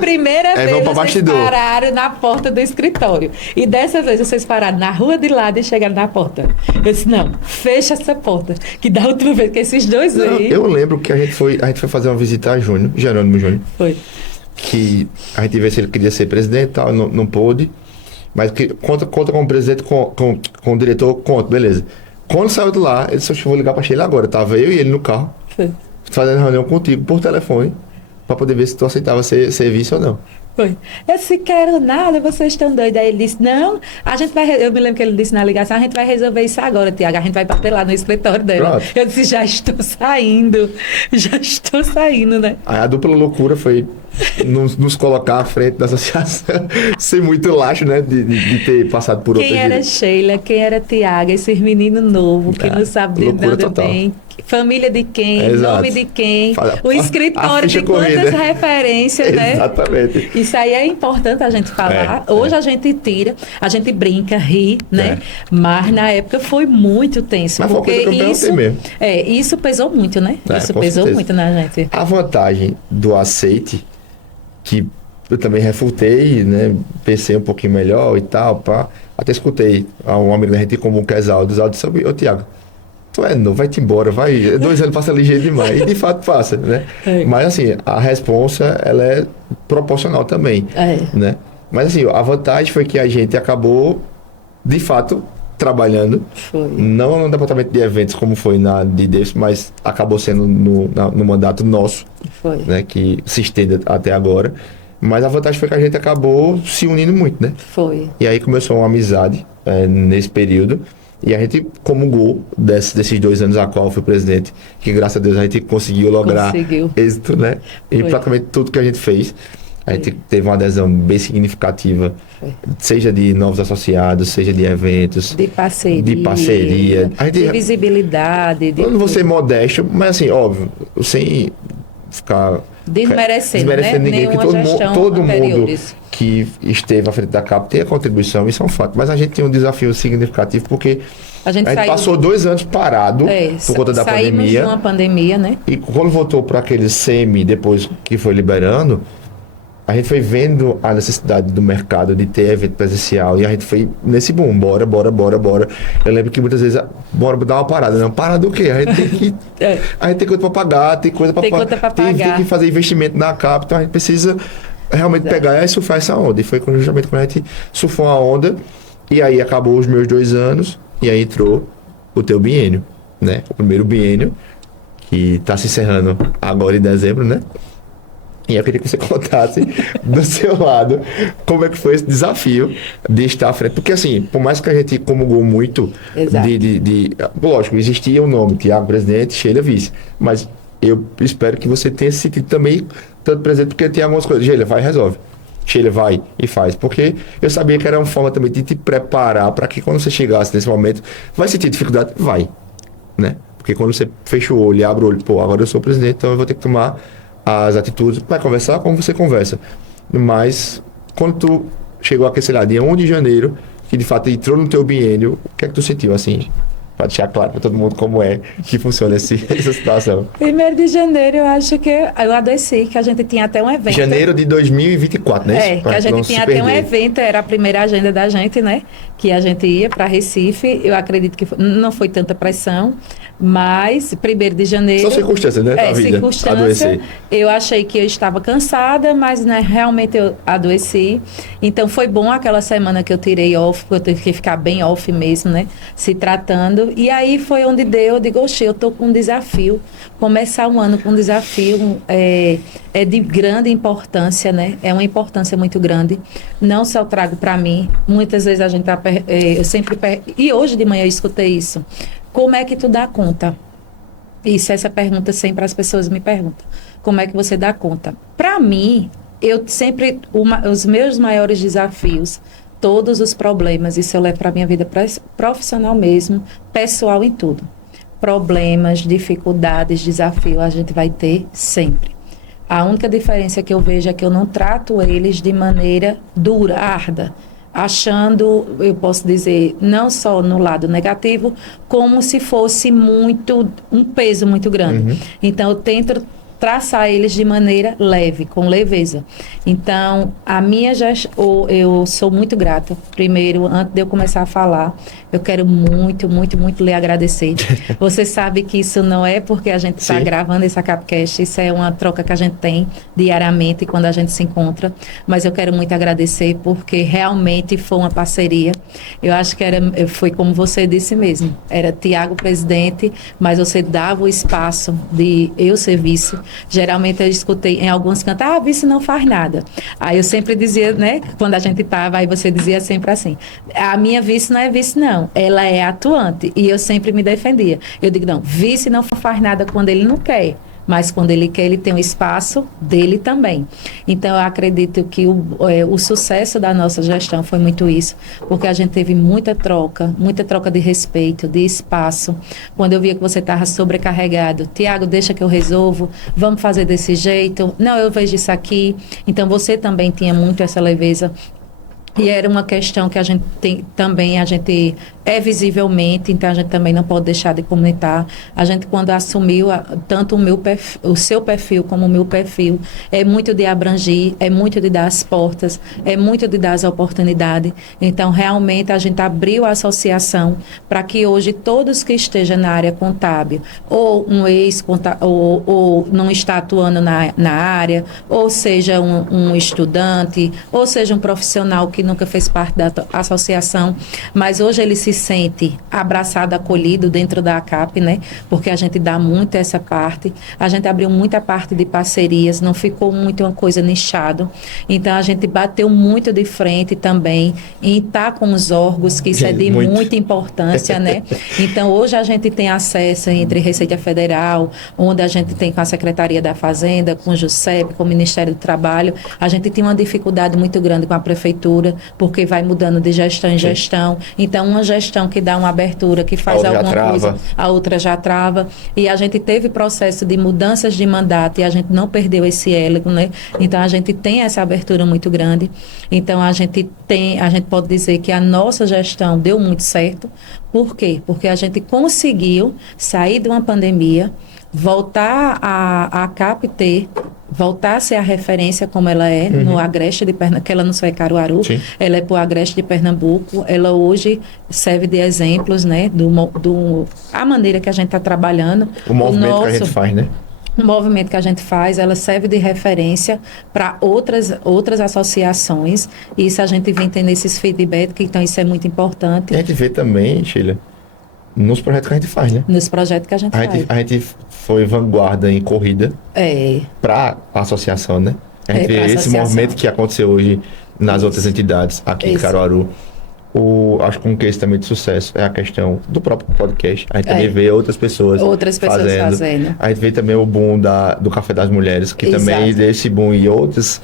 primeira vez vocês pararam na porta do escritório. E dessa vez vocês pararam na rua de lado e chegaram na porta. Eu disse, não, fecha essa porta. Que da outra vez que esses dois aí... Eu lembro que a gente foi fazer uma visita a Jerônimo Júnior. Foi. Que a gente viu se ele queria ser presidente e tal, não pôde. Mas que conta como presidente, com o diretor, conta, beleza. Quando saiu de lá, ele disse, eu vou ligar pra Sheila agora. Tava eu e ele no carro. Foi. Fazendo reunião contigo por telefone, pra poder ver se tu aceitava ser vice ou não. Foi. Eu disse, quero nada, vocês estão doidos. Aí ele disse, não, a gente vai... Eu me lembro que ele disse na ligação, a gente vai resolver isso agora, Tiago. A gente vai bater lá no escritório dele. Pronto. Eu disse, já estou saindo, né? Aí a dupla loucura foi nos colocar à frente da associação, sem muito laxo, né, de ter passado por outra vida. Quem era Sheila, quem era Tiago, esses meninos novos, que não sabem de nada bem. Família de quem, nome de quem, o escritório de quantas referências, né? Exatamente. Isso aí é importante a gente falar. Hoje a gente tira, a gente brinca, ri, né? Mas na época foi muito tenso. Mas porque isso pesou muito, né? Isso pesou certeza. muito na gente. A vantagem do aceite, que eu também refutei, né? Pensei um pouquinho melhor e tal, pá. Até escutei um amigo da gente comum que é Exaldo sobre o Tiago. tu é novo, vai-te embora, vai, 2 anos passa ligeiro demais, e de fato passa, né? Mas assim, a responsa, ela é proporcional também, né? Mas assim, a vantagem foi que a gente acabou, de fato, trabalhando, não no departamento de eventos como foi na de Davis, mas acabou sendo no mandato nosso, né, que se estende até agora. Mas a vantagem foi que a gente acabou se unindo muito, né? E aí começou uma amizade nesse período. E a gente comungou desses 2 anos a qual eu fui presidente, que graças a Deus a gente conseguiu lograr êxito, né? Em praticamente tudo que a gente fez. A gente teve uma adesão bem significativa, seja de novos associados, seja de eventos. De parceria. De visibilidade. Eu não vou ser modesto, mas assim, óbvio, sem ficar desmerecendo ninguém, porque todo mundo que esteve à frente da CAP tem a contribuição, isso é um fato. Mas a gente tem um desafio significativo, porque a gente passou 2 anos parado por conta da pandemia. Saímos de uma pandemia, né? E quando voltou para aquele semi, depois que foi liberando, a gente foi vendo a necessidade do mercado de ter evento presencial, e a gente foi nesse boom, bora. Eu lembro que muitas vezes, bora dar uma parada. Não, parada do quê? A gente tem que a gente tem coisa para pagar, tem coisa para pagar. Tem que fazer investimento na CAP, então a gente precisa realmente pegar e surfar essa onda. E foi justamente quando a gente surfou a onda, e aí acabou os meus 2 anos, e aí entrou o teu biênio, né? O primeiro biênio, que está se encerrando agora em dezembro, né? E eu queria que você contasse do seu lado como é que foi esse desafio de estar à frente. Porque assim, por mais que a gente comungou muito lógico, existia o nome, Tiago presidente, Sheila vice. Mas eu espero que você tenha se sentido também tanto presidente, porque tem algumas coisas. Sheila, vai e resolve. Sheila, vai e faz. Porque eu sabia que era uma forma também de te preparar para que quando você chegasse nesse momento, vai sentir dificuldade? Vai. Né? Porque quando você fecha o olho e abre o olho, pô, agora eu sou presidente, então eu vou ter que tomar as atitudes, vai conversar como você conversa. Mas quando tu chegou aqui, sei lá, dia 1 de janeiro, que de fato entrou no teu biênio, o que é que tu sentiu assim? Para deixar claro para todo mundo como é que funciona essa situação. 1º de janeiro, eu acho que eu adoeci, que a gente tinha até um evento. Janeiro de 2024, né? Que a gente tinha até um evento, era a primeira agenda da gente, né? Que a gente ia para Recife. Eu acredito que não foi tanta pressão, mas 1º de janeiro... São circunstâncias, né? Da vida, circunstância. Eu achei que eu estava cansada, mas né, realmente eu adoeci. Então foi bom aquela semana que eu tirei off, porque eu tive que ficar bem off mesmo, né? Se tratando. E aí foi onde deu, eu digo, oxe, eu estou com um desafio. Começar um ano com um desafio é de grande importância, né? É uma importância muito grande. Não só trago para mim. Muitas vezes a gente tá... eu sempre... E hoje de manhã eu escutei isso. Como é que tu dá conta? Isso, essa pergunta sempre as pessoas me perguntam. Como é que você dá conta? Para mim, eu sempre... os meus maiores desafios, todos os problemas, isso eu levo para a minha vida profissional mesmo, pessoal em tudo. Problemas, dificuldades, desafios, a gente vai ter sempre. A única diferença que eu vejo é que eu não trato eles de maneira dura, árda, achando, eu posso dizer, não só no lado negativo, como se fosse um peso muito grande. Então, eu tento traçar eles de maneira leve, com leveza. Então, a minha gestão, eu sou muito grata. Primeiro, antes de eu começar a falar, eu quero muito, muito, muito lhe agradecer. Você sabe que isso não é porque a gente está gravando esse Capcast, isso é uma troca que a gente tem diariamente quando a gente se encontra, mas eu quero muito agradecer porque realmente foi uma parceria. Eu acho que foi como você disse mesmo, era Tiago presidente, mas você dava o espaço de eu ser vice. Geralmente eu escutei em alguns cantos, vice não faz nada. Aí eu sempre dizia, né, quando a gente estava, aí você dizia sempre assim, a minha vice não é vice não, ela é atuante. E eu sempre me defendia. Eu digo, não, vice não faz nada quando ele não quer. Mas quando ele quer, ele tem um espaço dele também. Então, eu acredito que o sucesso da nossa gestão foi muito isso, porque a gente teve muita troca de respeito, de espaço. Quando eu via que você estava sobrecarregado, Tiago, deixa que eu resolvo, vamos fazer desse jeito. Não, eu vejo isso aqui. Então, você também tinha muito essa leveza. E era uma questão que a gente é visivelmente, então a gente também não pode deixar de comentar. A gente, quando assumiu tanto o seu perfil como o meu perfil, é muito de abranger, é muito de dar as portas, é muito de dar as oportunidades. Então, realmente, a gente abriu a associação para que hoje todos que estejam na área contábil, ou um ou não está atuando na área, ou seja um estudante, ou seja um profissional que nunca fez parte da associação, mas hoje ele se sente abraçado, acolhido dentro da ACAP, né? Porque a gente dá muito essa parte, a gente abriu muita parte de parcerias, não ficou muito uma coisa nichada. Então a gente bateu muito de frente também em estar com os órgãos, que isso é de muita importância, né? Então hoje a gente tem acesso entre Receita Federal, onde a gente tem com a Secretaria da Fazenda, com o JUSEP, com o Ministério do Trabalho. A gente tem uma dificuldade muito grande com a Prefeitura, porque vai mudando de gestão em gestão. Então, uma gestão que dá uma abertura, que faz alguma coisa, a outra já trava. E a gente teve processo de mudanças de mandato e a gente não perdeu esse elo, né? Então, a gente tem essa abertura muito grande. Então, a gente pode dizer que a nossa gestão deu muito certo. Por quê? Porque a gente conseguiu sair de uma pandemia, voltar a CAPT, voltar a ser a referência como ela é no Agreste de Pernambuco, que ela não só é Caruaru, sim, ela é para o Agreste de Pernambuco, ela hoje serve de exemplos, né, a maneira que a gente está trabalhando. O movimento que a gente faz, né? O movimento que a gente faz, ela serve de referência para outras associações, e isso a gente vem tendo esses feedbacks, então isso é muito importante. E a gente vê também, Sheila, nos projetos que a gente faz, né? Nos projetos que a gente faz. A gente foi vanguarda em corrida para a associação, né? A gente vê esse movimento que aconteceu hoje nas outras entidades aqui em Caruaru. Acho que um case também de sucesso é a questão do próprio podcast. A gente também vê outras pessoas fazendo. A gente vê também o boom do Café das Mulheres, que também desse boom e outras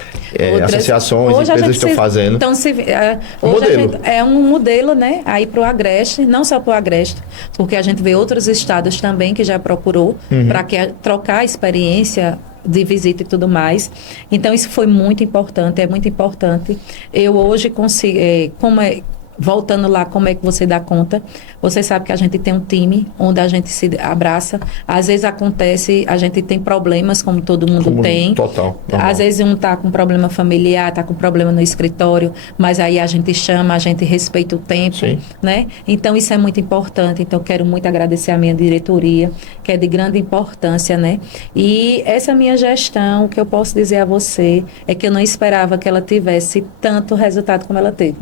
associações, empresas estão fazendo. Então, hoje é um modelo, né? Aí para o Agreste, não só para o Agreste, porque a gente vê outros estados também que já procurou para trocar a experiência de visita e tudo mais. Então, isso foi muito importante, é muito importante. Eu hoje consigo, voltando lá, como é que você dá conta? Você sabe que a gente tem um time onde a gente se abraça. Às vezes acontece, a gente tem problemas, como todo mundo tem. Total. Às vezes um está com problema familiar, está com problema no escritório, mas aí a gente chama, a gente respeita o tempo, sim, né? Então isso é muito importante. Então quero muito agradecer a minha diretoria, que é de grande importância, né? E essa minha gestão, o que eu posso dizer a você é que eu não esperava que ela tivesse tanto resultado como ela teve.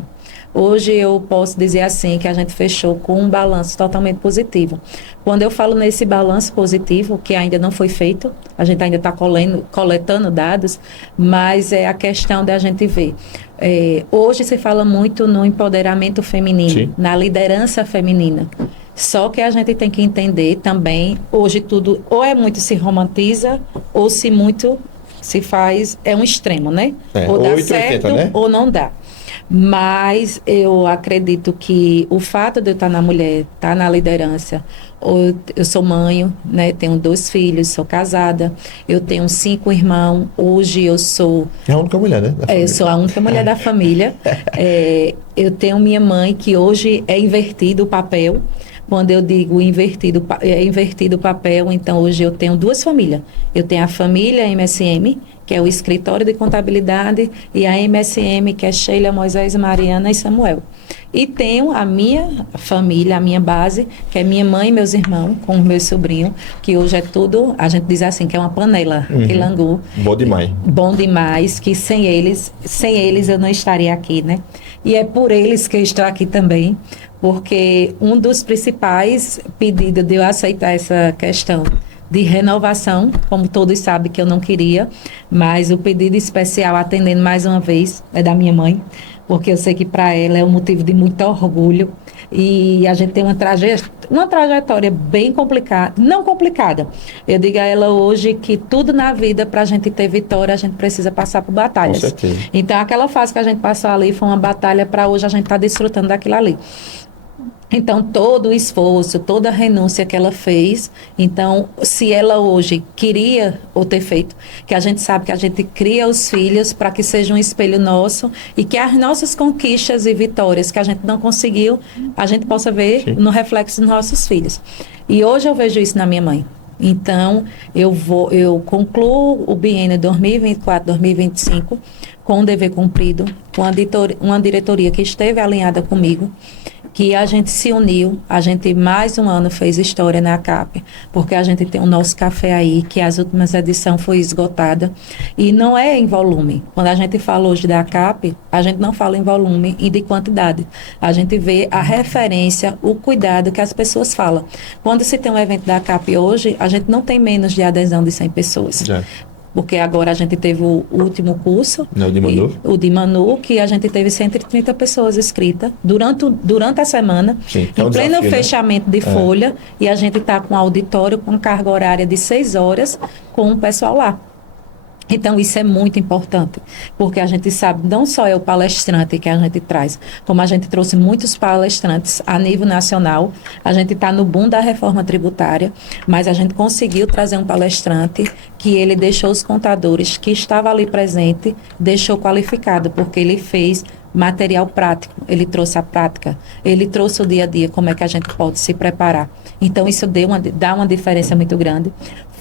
Hoje eu posso dizer assim que a gente fechou com um balanço totalmente positivo. Quando eu falo nesse balanço positivo, que ainda não foi feito, a gente ainda está coletando dados, mas é a questão da gente ver. Hoje se fala muito no empoderamento feminino, sim, na liderança feminina. Só que a gente tem que entender também, hoje tudo ou é muito se romantiza, ou se muito se faz, é um extremo, né? Ou dá 8, certo, 80, né? Ou não dá. Mas eu acredito que o fato de eu estar na mulher, estar na liderança, eu sou mãe, né? Tenho 2 filhos, sou casada, eu tenho 5 irmãos, hoje eu sou... É a única mulher, né? Eu sou a única mulher da família. Eu tenho minha mãe, que hoje é invertido o papel. Quando eu digo invertido o papel, então hoje eu tenho 2 famílias. Eu tenho a família MSM, que é o escritório de contabilidade, e a MSM, que é Sheila, Moisés, Mariana e Samuel. E tenho a minha família, a minha base, que é minha mãe e meus irmãos, com os meus sobrinhos, que hoje é tudo, a gente diz assim, que é uma panela, Quilangu. Bom demais. Bom demais, que sem eles eu não estaria aqui, né? E é por eles que eu estou aqui também, porque um dos principais pedidos de eu aceitar essa questão de renovação, como todos sabem que eu não queria, mas o pedido especial, atendendo mais uma vez, é da minha mãe, porque eu sei que para ela é um motivo de muito orgulho, e a gente tem uma trajetória bem complicada, não complicada. Eu digo a ela hoje que tudo na vida, para a gente ter vitória, a gente precisa passar por batalhas. Com certeza. Então, aquela fase que a gente passou ali foi uma batalha para hoje a gente estar desfrutando daquilo ali. Então, todo o esforço, toda a renúncia que ela fez, então, se ela hoje queria ou ter feito, que a gente sabe que a gente cria os filhos para que seja um espelho nosso e que as nossas conquistas e vitórias que a gente não conseguiu, a gente possa ver Sim. no reflexo dos nossos filhos. E hoje eu vejo isso na minha mãe. Então, eu concluo o biênio 2024-2025 com um dever cumprido, com uma diretoria que esteve alinhada comigo, que a gente se uniu, a gente mais um ano fez história na CAP, porque a gente tem o nosso café aí, que as últimas edições foi esgotada, e não é em volume. Quando a gente fala hoje da CAP, a gente não fala em volume e de quantidade. A gente vê a referência, o cuidado que as pessoas falam. Quando se tem um evento da CAP hoje, a gente não tem menos de adesão de 100 pessoas. Já. Porque agora a gente teve o último curso, Não, o de Manu? o de Manu, que a gente teve 130 pessoas inscritas durante a semana, Sim, é um em pleno desafio, né? fechamento de folha, e a gente está com auditório com carga horária de 6 horas com o pessoal lá. Então, isso é muito importante, porque a gente sabe, não só é o palestrante que a gente traz, como a gente trouxe muitos palestrantes a nível nacional, a gente está no boom da reforma tributária, mas a gente conseguiu trazer um palestrante que ele deixou os contadores que estavam ali presente, deixou qualificado, porque ele fez material prático, ele trouxe a prática, ele trouxe o dia a dia, como é que a gente pode se preparar. Então, isso dá uma diferença muito grande.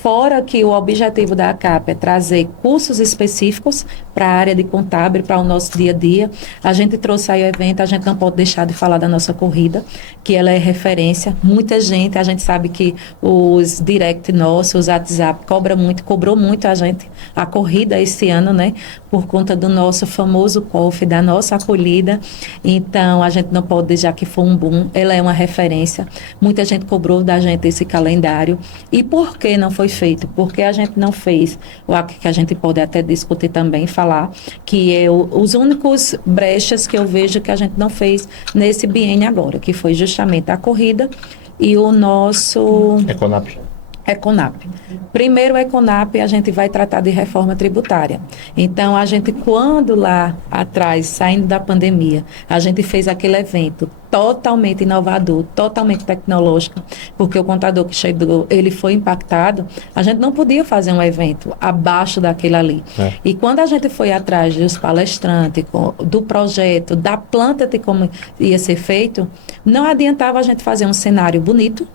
Fora que o objetivo da ACAP é trazer cursos específicos para a área de contábil, para o nosso dia a dia. A gente trouxe aí o evento, a gente não pode deixar de falar da nossa corrida, que ela é referência. Muita gente, a gente sabe que os direct nossos, os WhatsApp, cobrou muito a gente, a corrida esse ano, né? Por conta do nosso famoso COF, da nossa acolhida. Então, a gente não pode deixar que foi um boom. Ela é uma referência. Muita gente cobrou da gente esse calendário. E por que não foi feito? Porque a gente não fez, o que a gente pode até discutir também, falar, que é os únicos brechas que eu vejo que a gente não fez nesse biênio agora, que foi justamente a corrida e o nosso... Econap. Primeiro, o Econap, a gente vai tratar de reforma tributária. Então, a gente, quando lá atrás, saindo da pandemia, a gente fez aquele evento totalmente inovador, totalmente tecnológico, porque o contador que chegou, ele foi impactado, a gente não podia fazer um evento abaixo daquele ali. E quando a gente foi atrás dos palestrantes, do projeto, da planta de como ia ser feito, não adiantava a gente fazer um cenário bonito,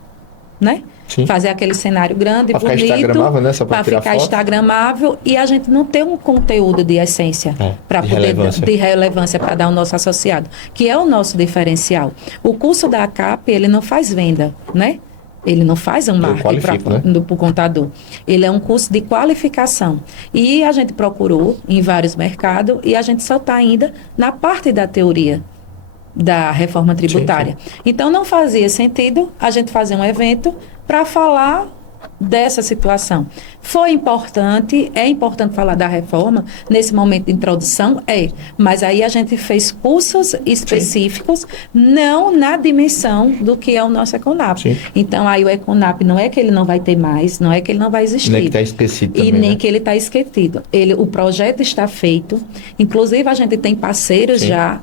né? Sim. Fazer aquele cenário grande, pra bonito, ficar instagramável, né? para ficar instagramável e a gente não ter um conteúdo de essência para poder de relevância para dar ao nosso associado, que é o nosso diferencial. O curso da ACAP, ele não faz venda, né? Ele não faz um marketing para o contador. Ele é um curso de qualificação. E a gente procurou em vários mercados e a gente só está ainda na parte da teoria da reforma tributária. Sim. Então, não fazia sentido a gente fazer um evento para falar dessa situação. Foi importante, é importante falar da reforma nesse momento de introdução, mas aí a gente fez cursos específicos, sim, não na dimensão do que é o nosso Econap. Sim. Então, aí o Econap não é que ele não vai ter mais, não é que ele não vai existir. Nem que está esquecido também, e nem que ele está esquecido. O projeto está feito, inclusive a gente tem parceiros, sim, já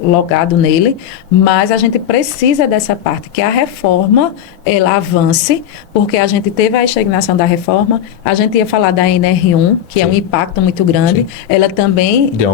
logado nele, mas a gente precisa dessa parte, que a reforma, ela avance, porque a gente teve a estagnação da reforma, a gente ia falar da NR1, que, sim, é um impacto muito grande, sim, ela também deu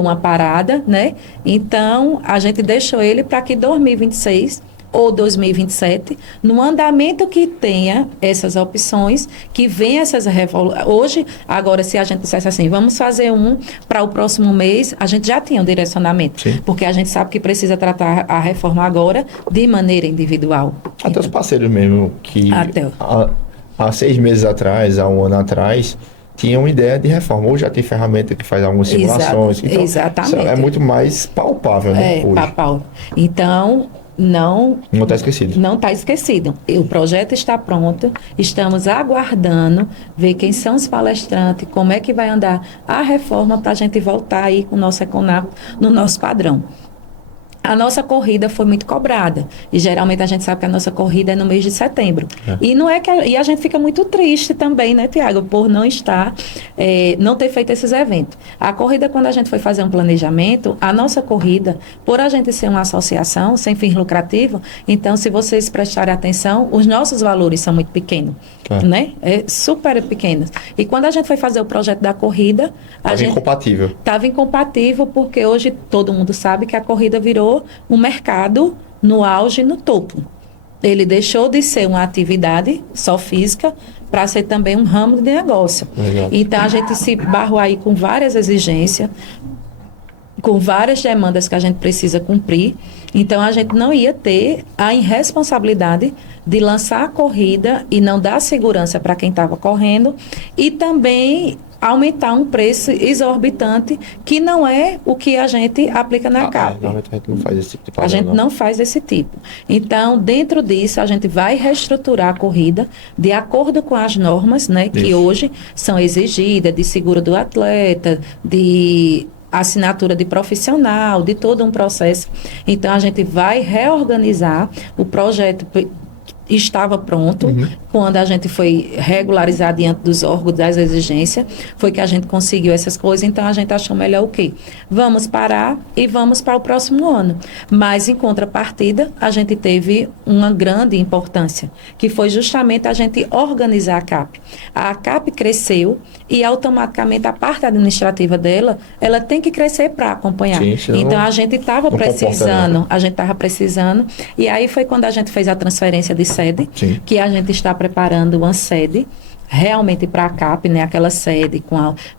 uma parada, né? Então, a gente deixou ele para que 2026 ou 2027, no andamento que tenha essas opções, que venha essas revoluções. Hoje, agora, se a gente dissesse assim, vamos fazer um para o próximo mês, a gente já tinha um direcionamento, sim, porque a gente sabe que precisa tratar a reforma agora de maneira individual. Até então, os parceiros mesmo, que há 6 meses atrás, há 1 ano atrás, tinha uma ideia de reforma. Hoje já tem ferramenta que faz algumas simulações. Então, exatamente. É muito mais palpável, né? Palpável. Então, não está esquecido. Não está esquecido. O projeto está pronto, estamos aguardando ver quem são os palestrantes, como é que vai andar a reforma para a gente voltar aí com o nosso Econap no nosso padrão. A nossa corrida foi muito cobrada. E geralmente a gente sabe que a nossa corrida é no mês de setembro. E não é que e a gente fica muito triste também, né, Tiago, por não estar, não ter feito esses eventos. A corrida, quando a gente foi fazer um planejamento, a nossa corrida, por a gente ser uma associação sem fins lucrativos, então, se vocês prestarem atenção, os nossos valores são muito pequenos, né? Super pequenos. E quando a gente foi fazer o projeto da corrida, incompatível. Estava incompatível, porque hoje todo mundo sabe que a corrida virou um mercado no auge, no topo. Ele deixou de ser uma atividade só física para ser também um ramo de negócio. Legal. Então, a gente se barrou aí com várias exigências, com várias demandas que a gente precisa cumprir. Então, a gente não ia ter a irresponsabilidade de lançar a corrida e não dar segurança para quem estava correndo, e também aumentar um preço exorbitante, que não é o que a gente aplica na CAP. Normalmente a gente não faz esse tipo de padrão, A gente não faz esse tipo. Então, dentro disso, a gente vai reestruturar a corrida de acordo com as normas, né, que hoje são exigidas, de seguro do atleta, de assinatura de profissional, de todo um processo. Então, a gente vai reorganizar o projeto. Estava pronto, quando a gente foi regularizar diante dos órgãos das exigências, foi que a gente conseguiu essas coisas. Então, a gente achou melhor o quê? Vamos parar e vamos para o próximo ano. Mas, em contrapartida, a gente teve uma grande importância, que foi justamente a gente organizar a CAP. A CAP cresceu e, automaticamente, a parte administrativa dela, ela tem que crescer para acompanhar. Sim, então, a gente estava precisando, e aí foi quando a gente fez a transferência de sede, que a gente está preparando uma sede realmente para a CAP, né? Aquela sede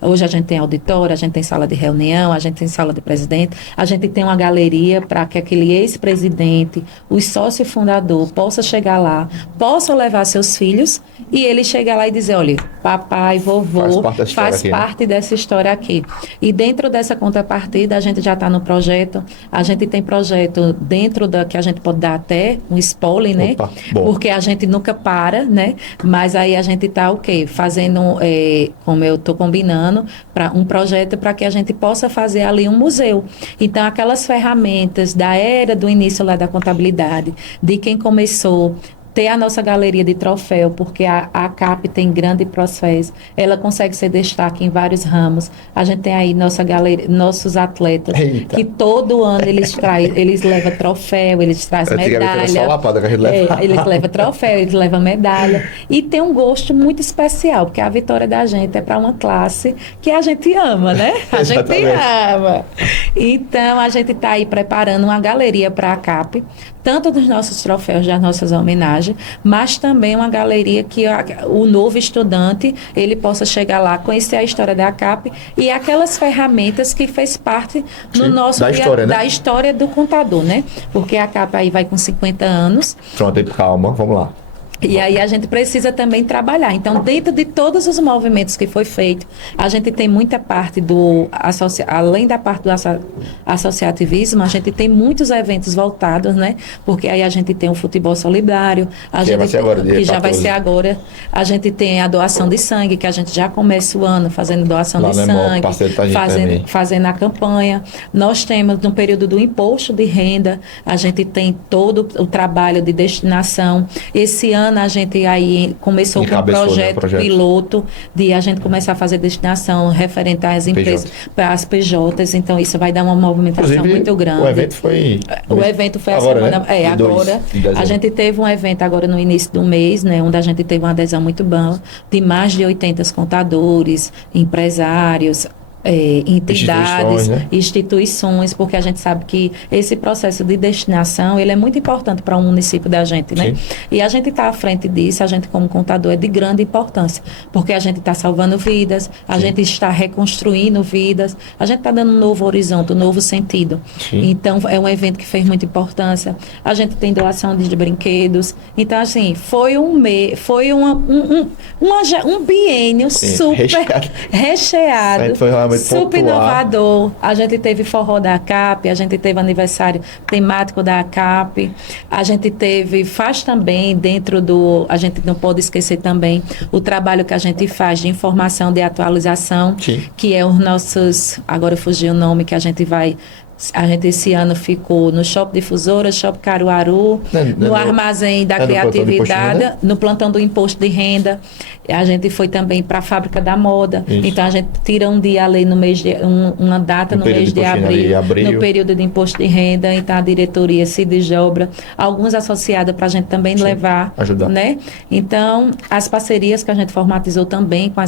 hoje a gente tem auditório, a gente tem sala de reunião, a gente tem sala de presidente, a gente tem uma galeria para que aquele ex-presidente, o sócio fundador, possa chegar lá, possa levar seus filhos e ele chegar lá e dizer, olha, papai, vovô, faz parte dessa história aqui. E dentro dessa contrapartida, a gente já está no projeto, a gente tem projeto dentro da que a gente pode dar até um spoiler, né? Porque a gente nunca para, né? Mas aí a gente está fazendo, como eu estou combinando, para um projeto para que a gente possa fazer ali um museu. Então, aquelas ferramentas da era do início lá da contabilidade, de quem começou, ter a nossa galeria de troféu, porque a CAP tem grande processo, ela consegue ser destaque em vários ramos. A gente tem aí nossa galeria, nossos atletas, que todo ano eles levam troféu, eles trazem medalha. Eles levam troféu, eles levam medalha. E tem um gosto muito especial, porque a vitória da gente é para uma classe que a gente ama, né? A gente ama. Então, a gente está aí preparando uma galeria para a CAP, tanto dos nossos troféus, das nossas homenagens, mas também uma galeria que o novo estudante, ele possa chegar lá, conhecer a história da CAP e aquelas ferramentas que fez parte no nosso da história do contador, né? Porque a CAP aí vai com 50 anos. Pronto, calma, vamos lá. E aí a gente precisa também trabalhar. Então, dentro de todos os movimentos que foi feito, a gente tem muita parte além da parte do associativismo, a gente tem muitos eventos voltados, né? Porque aí a gente tem o futebol solidário, que já vai ser agora. A gente tem a doação de sangue, que a gente já começa o ano fazendo doação de sangue, fazendo a campanha. Nós temos, no período do imposto de renda, a gente tem todo o trabalho de destinação. Esse ano a gente aí começou com um projeto piloto de a gente começar a fazer destinação referente às empresas, para as PJs, então isso vai dar uma movimentação muito grande. O evento foi a semana, né? Agora. A gente teve um evento agora no início do mês, né, onde a gente teve uma adesão muito boa de mais de 80 contadores, empresários, entidades, instituições, porque a gente sabe que esse processo de destinação, ele é muito importante para o município da gente, né? Sim. E a gente está à frente disso, a gente como contador é de grande importância, porque a gente está salvando vidas, a gente está reconstruindo vidas, a gente está dando um novo horizonte, um novo sentido. Sim. Então, é um evento que fez muita importância. A gente tem doação de brinquedos. Então, assim, foi um biênio super recheado. Super inovador. A gente teve forró da CAP, a gente teve aniversário temático da CAP, a gente faz também dentro a gente não pode esquecer também o trabalho que a gente faz de informação, de atualização, que é os nossos, agora fugiu o nome, que a gente vai A gente esse ano ficou no Shopping Difusora, Shopping Caruaru, no Armazém da Criatividade, no Plantão do Imposto de Renda. A gente foi também para a Fábrica da Moda. Isso. Então a gente tira um dia ali no mês de uma data no mês de abril, no período de imposto de renda. Então a diretoria se desdobra, alguns associados para a gente também levar, ajudar, né? Então as parcerias que a gente formatizou também com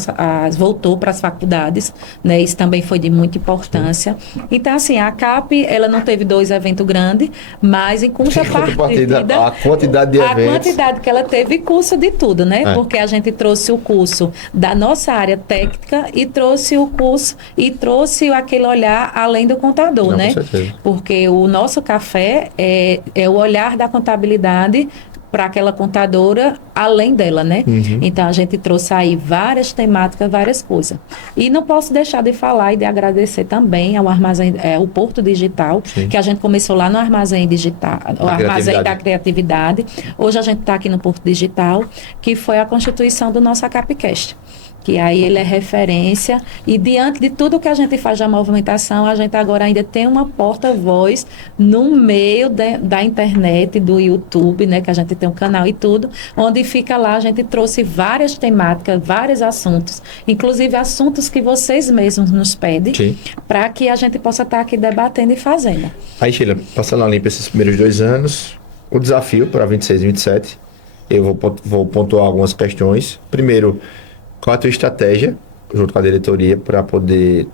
voltou para as faculdades, né? Isso também foi de muita importância. Sim. Então assim, a CAP ela não teve 2 eventos grandes, mas em contrapartida a quantidade de eventos, a quantidade que ela teve, curso de tudo, né? Porque a gente trouxe o curso da nossa área técnica e trouxe o curso e trouxe aquele olhar além do contador, né? Com certeza. Porque o nosso café é o olhar da contabilidade para aquela contadora além dela, né? Uhum. Então a gente trouxe aí várias temáticas, várias coisas. E não posso deixar de falar e de agradecer também ao armazém, o Porto Digital, sim, que a gente começou lá no Armazém Digital, o Armazém da Criatividade. Hoje a gente está aqui no Porto Digital, que foi a constituição do nosso ACAPcast. Que aí ele é referência, e diante de tudo que a gente faz da movimentação, a gente agora ainda tem uma porta-voz no meio da internet, do YouTube, né, que a gente tem um canal e tudo, onde fica lá, a gente trouxe várias temáticas, vários assuntos, inclusive assuntos que vocês mesmos nos pedem, para que a gente possa estar aqui debatendo e fazendo. Aí, Sheila, passando a limpo esses primeiros 2 anos, o desafio para 26 e 27, eu vou pontuar algumas questões. Primeiro, qual a tua estratégia, junto com a diretoria, para poder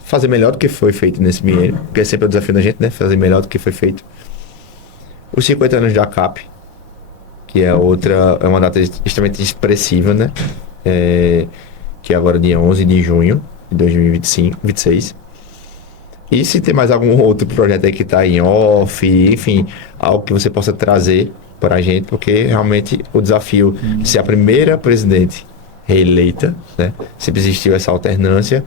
fazer melhor do que foi feito nesse biênio? Porque é sempre o desafio da gente, né? Fazer melhor do que foi feito. Os 50 anos da CAP, que é uma data extremamente expressiva, né? Que é agora dia 11 de junho de 2026. E se tem mais algum outro projeto aí que está em off, enfim, algo que você possa trazer para a gente, porque realmente o desafio de ser a primeira presidente reeleita, né? Sempre existiu essa alternância,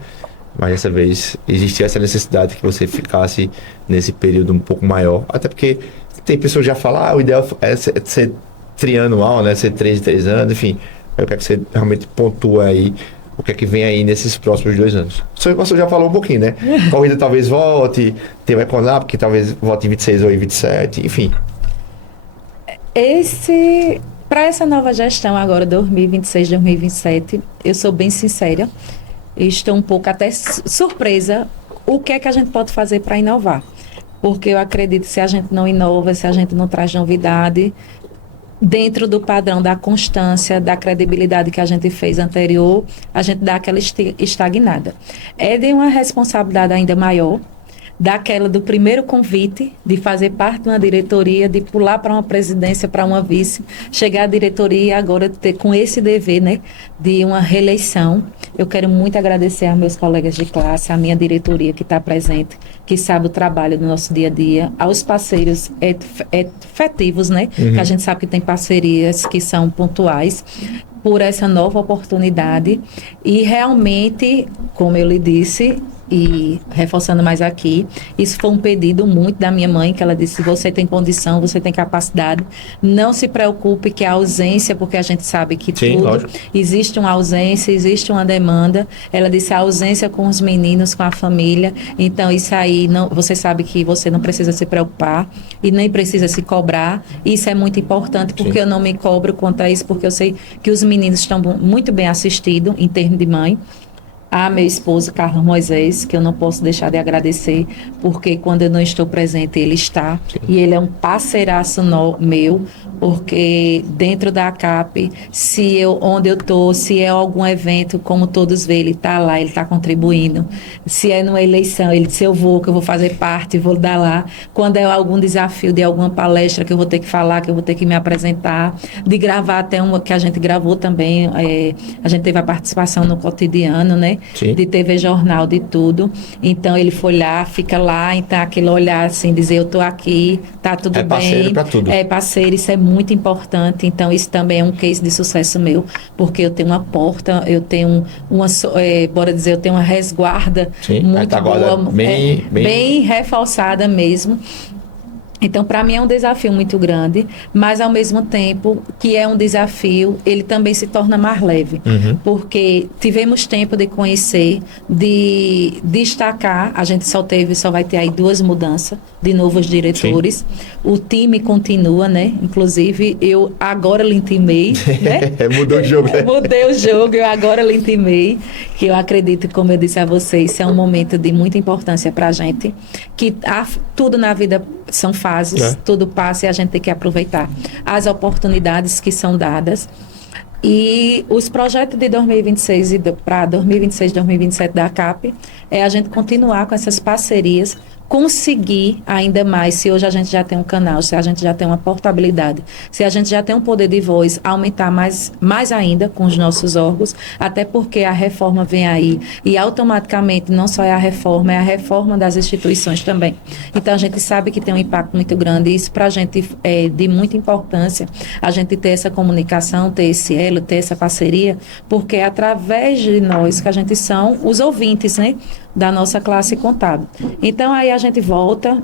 mas dessa vez existiu essa necessidade que você ficasse nesse período um pouco maior, até porque tem pessoas que já falam, o ideal é ser trianual, né? Ser 3 em 3 anos, enfim. Eu quero que você realmente pontua aí o que é que vem aí nesses próximos 2 anos. Você já falou um pouquinho, né? Corrida talvez volte, tem o Econap que talvez volte em 26 ou em 27, enfim. Para essa nova gestão agora, 2026, 2027, eu sou bem sincera, estou um pouco até surpresa o que é que a gente pode fazer para inovar. Porque eu acredito que se a gente não inova, se a gente não traz novidade, dentro do padrão da constância, da credibilidade que a gente fez anterior, a gente dá aquela estagnada. É de uma responsabilidade ainda maior, daquela do primeiro convite, de fazer parte de uma diretoria, de pular para uma presidência, para uma vice, chegar à diretoria e agora ter com esse dever, né, de uma reeleição. Eu quero muito agradecer aos meus colegas de classe, à minha diretoria que está presente, que sabe o trabalho do nosso dia a dia, aos parceiros efetivos, né, que a gente sabe que tem parcerias que são pontuais, por essa nova oportunidade. E realmente, como eu lhe disse, e reforçando mais aqui, isso foi um pedido muito da minha mãe, que ela disse: você tem condição, você tem capacidade, não se preocupe que a ausência, porque a gente sabe que sim, tudo, lógico, existe uma ausência, existe uma demanda. Ela disse: a ausência com os meninos, com a família, então isso aí, não, você sabe que você não precisa se preocupar e nem precisa se cobrar. Isso é muito importante, porque sim, eu não me cobro quanto a isso, porque eu sei que os meninos estão muito bem assistidos em termos de mãe. A meu esposo, Carlos Moisés, que eu não posso deixar de agradecer, porque quando eu não estou presente, ele está. Sim. E ele é um parceiraço meu, porque dentro da CAP, onde eu estou, se é algum evento, como todos veem, ele está lá, ele está contribuindo. Se é numa eleição, ele disse: eu vou, que eu vou fazer parte, vou dar lá. Quando é algum desafio de alguma palestra que eu vou ter que falar, que eu vou ter que me apresentar, de gravar até uma que a gente gravou também, a gente teve a participação no Cotidiano, né? Sim. De TV Jornal, de tudo. Então ele foi lá, fica lá, então aquele olhar assim, dizer: eu estou aqui, tá tudo bem. É parceiro para tudo. É parceiro, isso é muito importante. Então isso também é um case de sucesso meu, porque eu tenho uma porta, eu tenho bora dizer, eu tenho uma resguarda. Sim, muito boa, bem reforçada mesmo. Então, para mim é um desafio muito grande, mas ao mesmo tempo que é um desafio, ele também se torna mais leve, porque tivemos tempo de conhecer, de destacar. A gente só vai ter aí 2 mudanças de novos diretores. Sim. O time continua, né? Inclusive, eu agora lhe intimei, né? Mudou o jogo, né? Mudei o jogo, eu agora lhe intimei, que eu acredito, como eu disse a vocês, isso é um momento de muita importância para a gente, que tudo na vida são fases, tudo passa e a gente tem que aproveitar as oportunidades que são dadas. E os projetos de 2026 para 2026, 2027 da CAP é a gente continuar com essas parcerias, conseguir ainda mais, se hoje a gente já tem um canal, se a gente já tem uma portabilidade, se a gente já tem um poder de voz, aumentar mais ainda com os nossos órgãos, até porque a reforma vem aí e automaticamente não só é a reforma das instituições também. Então a gente sabe que tem um impacto muito grande e isso para a gente é de muita importância, a gente ter essa comunicação, ter esse elo, ter essa parceria, porque é através de nós que a gente são os ouvintes, né, da nossa classe contábil. Então, aí a gente volta,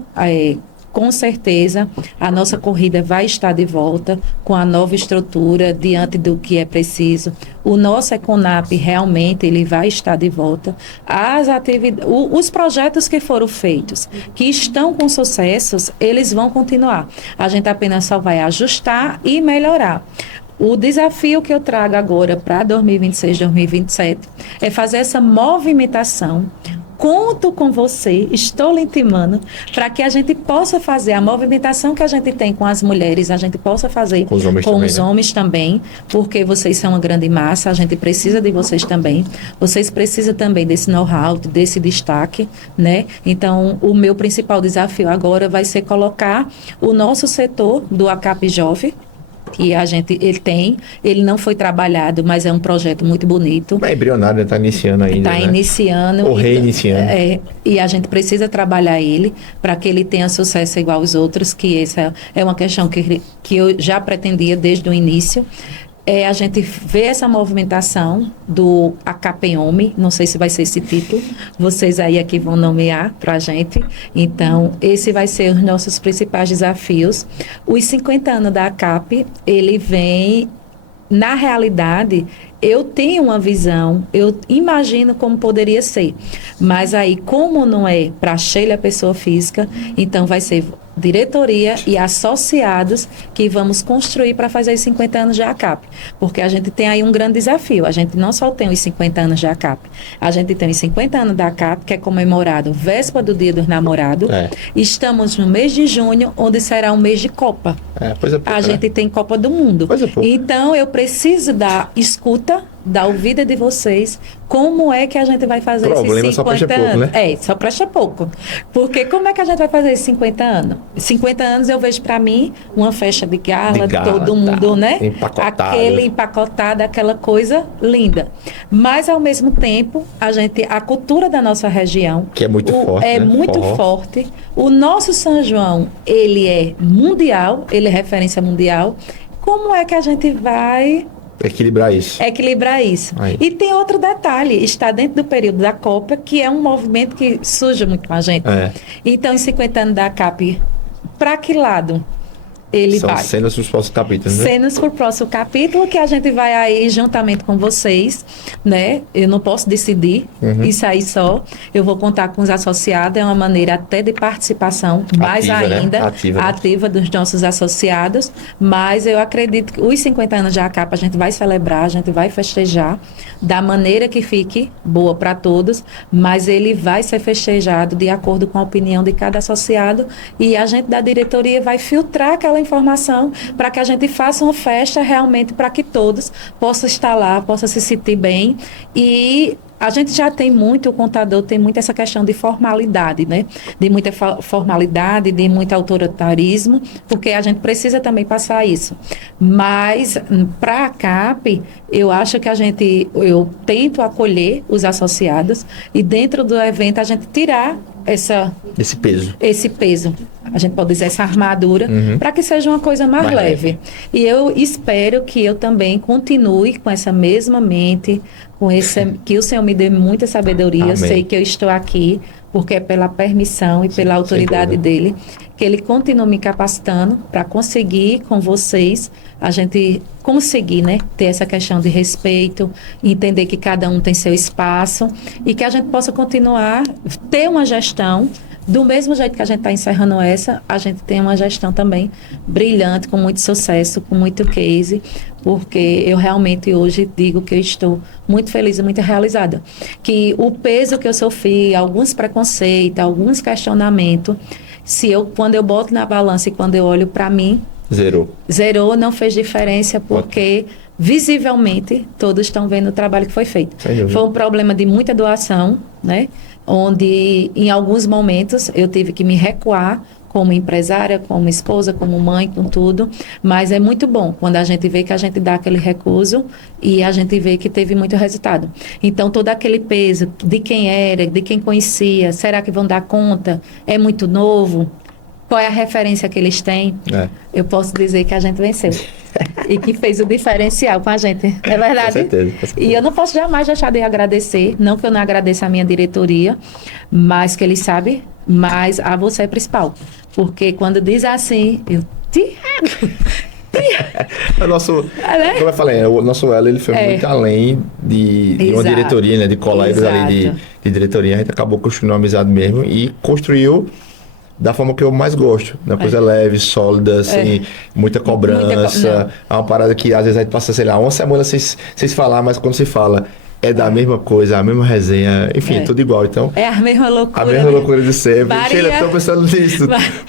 com certeza, a nossa corrida vai estar de volta com a nova estrutura, diante do que é preciso. O nosso Econap, realmente, ele vai estar de volta. As atividades, os projetos que foram feitos, que estão com sucessos, eles vão continuar. A gente apenas só vai ajustar e melhorar. O desafio que eu trago agora para 2026, 2027 é fazer essa movimentação. Conto com você, estou lhe intimando, para que a gente possa fazer a movimentação que a gente tem com as mulheres, a gente possa fazer com os homens também, porque vocês são uma grande massa, a gente precisa de vocês também. Vocês precisam também desse know-how, desse destaque, né? Então, o meu principal desafio agora vai ser colocar o nosso setor do ACAP Jovem, que ele não foi trabalhado, mas é um projeto muito bonito. É embrionário, está iniciando ainda, Está iniciando. Ou reiniciando. E a gente precisa trabalhar ele para que ele tenha sucesso igual aos outros, que essa é uma questão que eu já pretendia desde o início. A gente vê essa movimentação do ACAPEOME, não sei se vai ser esse título, vocês aí aqui vão nomear para a gente. Então, esse vai ser os nossos principais desafios. Os 50 anos da ACAP, ele vem, na realidade, eu tenho uma visão, eu imagino como poderia ser, mas aí, como não é para Sheila pessoa física, então vai ser diretoria e associados que vamos construir para fazer os 50 anos de ACAP, porque a gente tem aí um grande desafio, a gente não só tem os 50 anos de ACAP, a gente tem os 50 anos da ACAP, que é comemorado véspera do Dia dos Namorados, estamos no mês de junho, onde será um mês de Copa, a gente tem Copa do Mundo, então eu preciso da escuta, da ouvida de vocês, como é que a gente vai fazer esses 50 anos? Só presta pouco. Porque como é que a gente vai fazer esses 50 anos? 50 anos eu vejo para mim uma festa de gala, todo mundo, né? Aquele empacotado, aquela coisa linda. Mas ao mesmo tempo, a cultura da nossa região, que é muito forte, é muito forte. O nosso São João, ele é mundial, ele é referência mundial. Como é que a gente vai equilibrar isso? Aí. E tem outro detalhe, está dentro do período da Copa, que é um movimento que surge muito com a gente. Então, em 50 anos da CAP, para que lado ele vai? São cenas para os próximos capítulos, né? Cenas para o próximo capítulo, que a gente vai aí juntamente com vocês, né? Eu não posso decidir isso aí só. Eu vou contar com os associados, é uma maneira até de participação, mais ainda, ativa dos nossos associados. Mas eu acredito que os 50 anos de ACAP a gente vai celebrar, a gente vai festejar da maneira que fique boa para todos, mas ele vai ser festejado de acordo com a opinião de cada associado e a gente da diretoria vai filtrar aquela informação para que a gente faça uma festa realmente para que todos possam estar lá, possam se sentir bem. E a gente já tem muito, o contador tem muito essa questão de formalidade, né? De muita formalidade, de muito autoritarismo, porque a gente precisa também passar isso. Mas, para a CAP, eu acho que eu tento acolher os associados e dentro do evento a gente tirar esse peso, a gente pode dizer essa armadura, para que seja uma coisa mais leve. E eu espero que eu também continue com essa mesma mente, que o Senhor me dê muita sabedoria. Amém. Eu sei que eu estou aqui porque é pela permissão e pela autoridade dele, que ele continua me capacitando para conseguir com vocês, a gente conseguir, né, ter essa questão de respeito, entender que cada um tem seu espaço e que a gente possa continuar, ter uma gestão do mesmo jeito que a gente está encerrando essa, a gente tem uma gestão também brilhante, com muito sucesso, com muito case, porque eu realmente hoje digo que eu estou muito feliz e muito realizada. Que o peso que eu sofri, alguns preconceitos, alguns questionamentos, quando eu boto na balança e quando eu olho para mim, zerou, não fez diferença, porque visivelmente todos estão vendo o trabalho que foi feito. Foi um problema de muita doação, né? Onde em alguns momentos eu tive que me recuar como empresária, como esposa, como mãe, com tudo, mas é muito bom quando a gente vê que a gente dá aquele recuso e a gente vê que teve muito resultado. Então, todo aquele peso de quem era, de quem conhecia, será que vão dar conta? É muito novo? Qual é a referência que eles têm? Eu posso dizer que a gente venceu. E que fez o diferencial com a gente, não é verdade? Com certeza. E eu não posso jamais deixar de agradecer, não que eu não agradeça a minha diretoria, mas que eles sabem, mas a você é principal. Porque quando diz assim, eu... Como eu falei, o nosso elo ele foi muito além de uma diretoria, né? De colegas ali de diretoria. A gente acabou construindo uma amizade mesmo e construiu da forma que eu mais gosto, uma coisa leve, sólida, sem muita cobrança. É uma parada que às vezes a gente passa, sei lá, uma semana sem se falar, mas quando se fala, é da mesma coisa, a mesma resenha, enfim, tudo igual. Então, é a mesma loucura. A mesma loucura de sempre. Sheila, estou pensando nisso.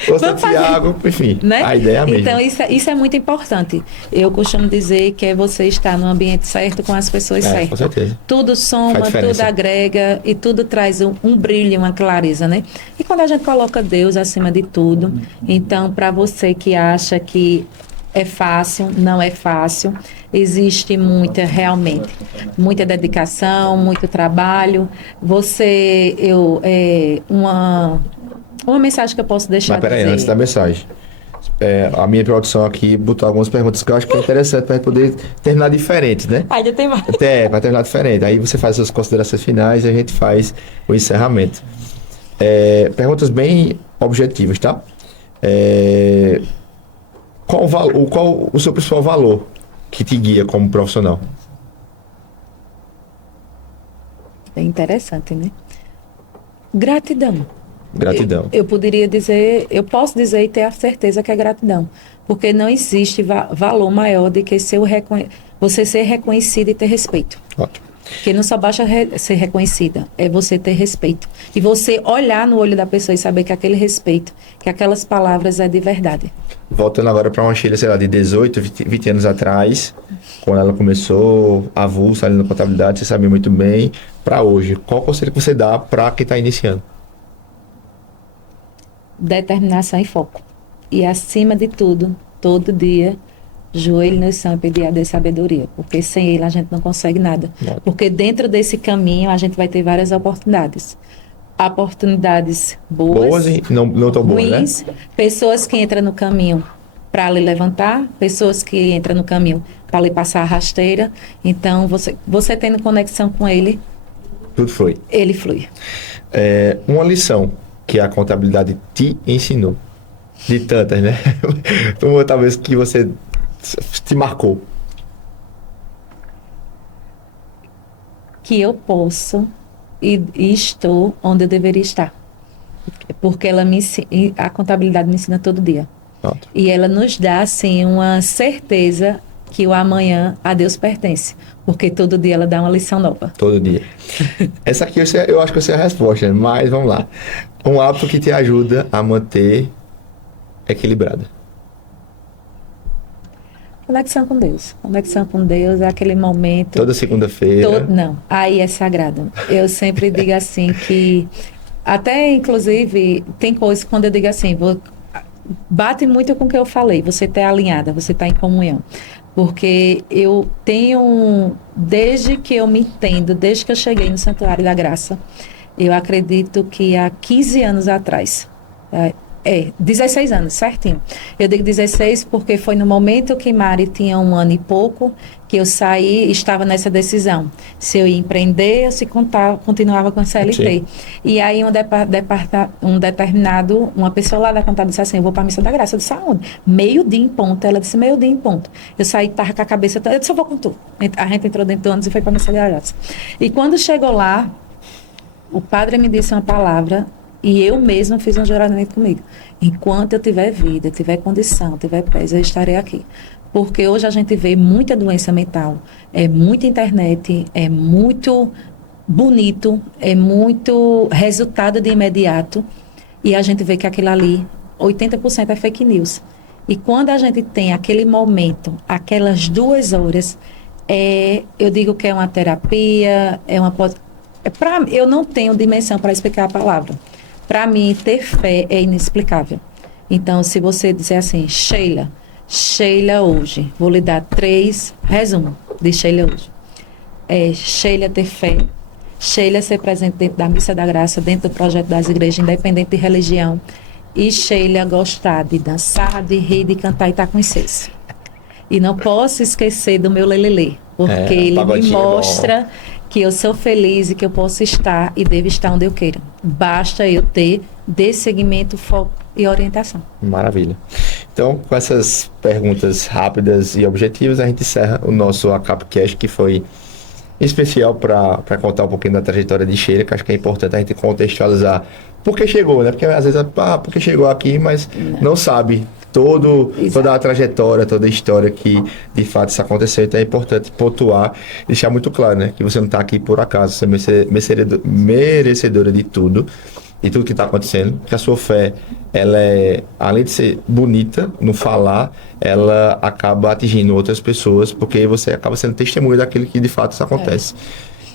Ô, Santiago, enfim, né? A ideia é a mesma. Então, isso é muito importante. Eu costumo dizer que é você estar no ambiente certo com as pessoas certas. Com certeza. Tudo soma, tudo agrega e tudo traz um brilho, uma clareza, né? E quando a gente coloca Deus acima de tudo, então, para você que acha que é fácil, não é fácil. Existe realmente, muita dedicação, muito trabalho. Uma mensagem que eu posso deixar. Mas peraí, antes da mensagem. A minha produção aqui botou algumas perguntas que eu acho que é interessante para poder terminar diferente, né? Ainda tem mais. Para terminar diferente. Aí você faz as considerações finais e a gente faz o encerramento. Perguntas bem objetivas, tá? Qual o seu principal valor que te guia como profissional? É interessante, né? Gratidão. Gratidão. Eu posso dizer e ter a certeza que é gratidão. Porque não existe valor maior do que você ser reconhecido e ter respeito. Ótimo. Porque não só basta ser reconhecida, é você ter respeito. E você olhar no olho da pessoa e saber que aquele respeito, que aquelas palavras é de verdade. Voltando agora para uma Sheila, sei lá, de 18, 20 anos atrás, quando ela começou avulsa ali na contabilidade, você sabia muito bem, para hoje, qual conselho que você dá para quem está iniciando? Determinação e foco. E acima de tudo, todo dia, joelho no chão e pedir a Deus sabedoria, porque sem ele a gente não consegue nada. Porque dentro desse caminho a gente vai ter várias oportunidades. Oportunidades boas e não tão boas, ruins, né? Pessoas que entram no caminho para lhe levantar, pessoas que entram no caminho para lhe passar a rasteira. Então, você tendo conexão com ele, tudo flui. Ele flui. Uma lição que a contabilidade te ensinou, de tantas, né? Uma talvez que você te marcou. Que eu posso e estou onde eu deveria estar. Porque a contabilidade me ensina todo dia. Pronto. E ela nos dá, assim, uma certeza que o amanhã a Deus pertence. Porque todo dia ela dá uma lição nova. Todo dia. Essa aqui eu acho que eu sei a resposta, mas vamos lá. Um hábito que te ajuda a manter equilibrada. Conexão com Deus. Conexão com Deus é aquele momento... Toda segunda-feira. Não, aí é sagrado. Eu sempre digo assim que... Até, inclusive, tem coisas quando eu digo assim... Bate muito com o que eu falei. Você está alinhada, você está em comunhão. Porque eu tenho... Desde que eu me entendo, desde que eu cheguei no Santuário da Graça, eu acredito que há 15 anos atrás... 16 anos, certinho. Eu digo 16 porque foi no momento que Mari tinha 1 ano e pouco que eu saí e estava nessa decisão. Se eu ia empreender ou se continuava com a CLT. Sim. E aí uma pessoa lá da conta disse assim, eu vou para a Missa da Graça. Eu disse, aonde? Meio-dia em ponto. Ela disse, meio-dia em ponto. Eu saí, estava com a cabeça toda, eu disse, eu vou com tu. A gente entrou dentro do ônibus e foi para a Missa da Graça. E quando chegou lá, o padre me disse uma palavra e eu mesma fiz um juramento comigo. Enquanto eu tiver vida, tiver condição, tiver pés, eu estarei aqui. Porque hoje a gente vê muita doença mental, é muita internet, é muito bonito, é muito resultado de imediato. E a gente vê que aquilo ali, 80% é fake news. E quando a gente tem aquele momento, aquelas 2 horas, eu digo que é uma terapia, eu não tenho dimensão para explicar a palavra. Para mim, ter fé é inexplicável. Então, se você dizer assim, Sheila hoje, vou lhe dar 3 resumos de Sheila hoje. Sheila ter fé, Sheila ser presente dentro da Missa da Graça, dentro do projeto das igrejas, independente de religião, e Sheila gostar de dançar, de rir, de cantar e estar com vocês. E não posso esquecer do meu lelelê, porque ele me mostra que eu sou feliz e que eu posso estar e devo estar onde eu queira. Basta eu ter desse segmento, foco e orientação. Maravilha. Então, com essas perguntas rápidas e objetivas, a gente encerra o nosso ACAPcast, que foi especial para contar um pouquinho da trajetória de Sheila, que acho que é importante a gente contextualizar por que chegou, né? Porque às vezes, porque chegou aqui, mas não sabe toda a trajetória, toda a história que de fato isso aconteceu. Então é importante pontuar, deixar muito claro, né? Que você não está aqui por acaso, você é merecedora de tudo e tudo que está acontecendo, que a sua fé, ela além de ser bonita no falar, ela acaba atingindo outras pessoas, porque você acaba sendo testemunha daquilo que de fato isso acontece.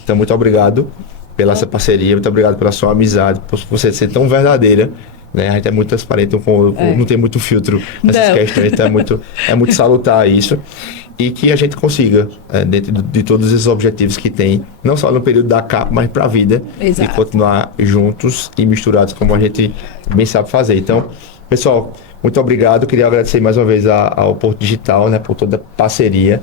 Então, muito obrigado pela essa parceria, muito obrigado pela sua amizade, por você ser tão verdadeira, né? A gente é muito transparente, não tem muito filtro nessas questões, então é muito salutar isso. E que a gente consiga, dentro de todos esses objetivos que tem, não só no período da CAP, mas para a vida, e continuar juntos e misturados como a gente bem sabe fazer. Então, pessoal, muito obrigado. Queria agradecer mais uma vez ao Porto Digital, né, por toda a parceria.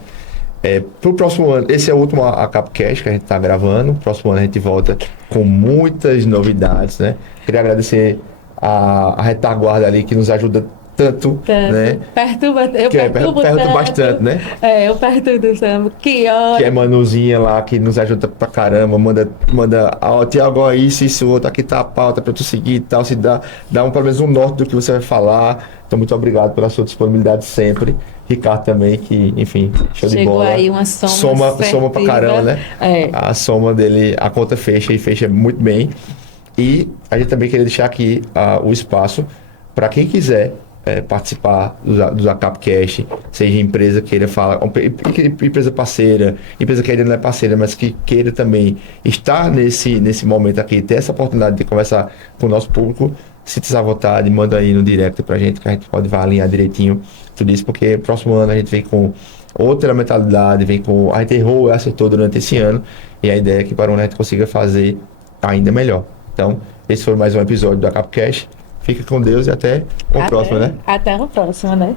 Para o próximo ano, esse é o último ACAPcast que a gente está gravando. No próximo ano a gente volta com muitas novidades, né? Queria agradecer a retaguarda ali que nos ajuda tanto, né? Eu perturbo bastante, né? Eu perturbo, que é Manuzinha lá, que nos ajuda pra caramba, manda, Tiago, isso, outro, aqui tá a pauta pra tu seguir e tal, se dá pelo menos um norte do que você vai falar. Então, muito obrigado pela sua disponibilidade sempre. Ricardo também, que, enfim, show de bola. Chegou aí uma soma pra caramba, né? A soma dele, a conta fecha e fecha muito bem. E a gente também queria deixar aqui o espaço para quem quiser participar do ACAPcast, seja empresa queira falar, empresa parceira, empresa que ainda não é parceira, mas que queira também estar nesse momento aqui, ter essa oportunidade de conversar com o nosso público, sinta-se à vontade, manda aí no direct pra gente, que a gente pode alinhar direitinho tudo isso, porque próximo ano a gente vem com outra mentalidade, a gente errou e acertou durante esse ano, e a ideia é que para onde a gente consiga fazer ainda melhor. Então, esse foi mais um episódio do ACAPcast. Fica com Deus e até o próximo, né? Até o próximo, né?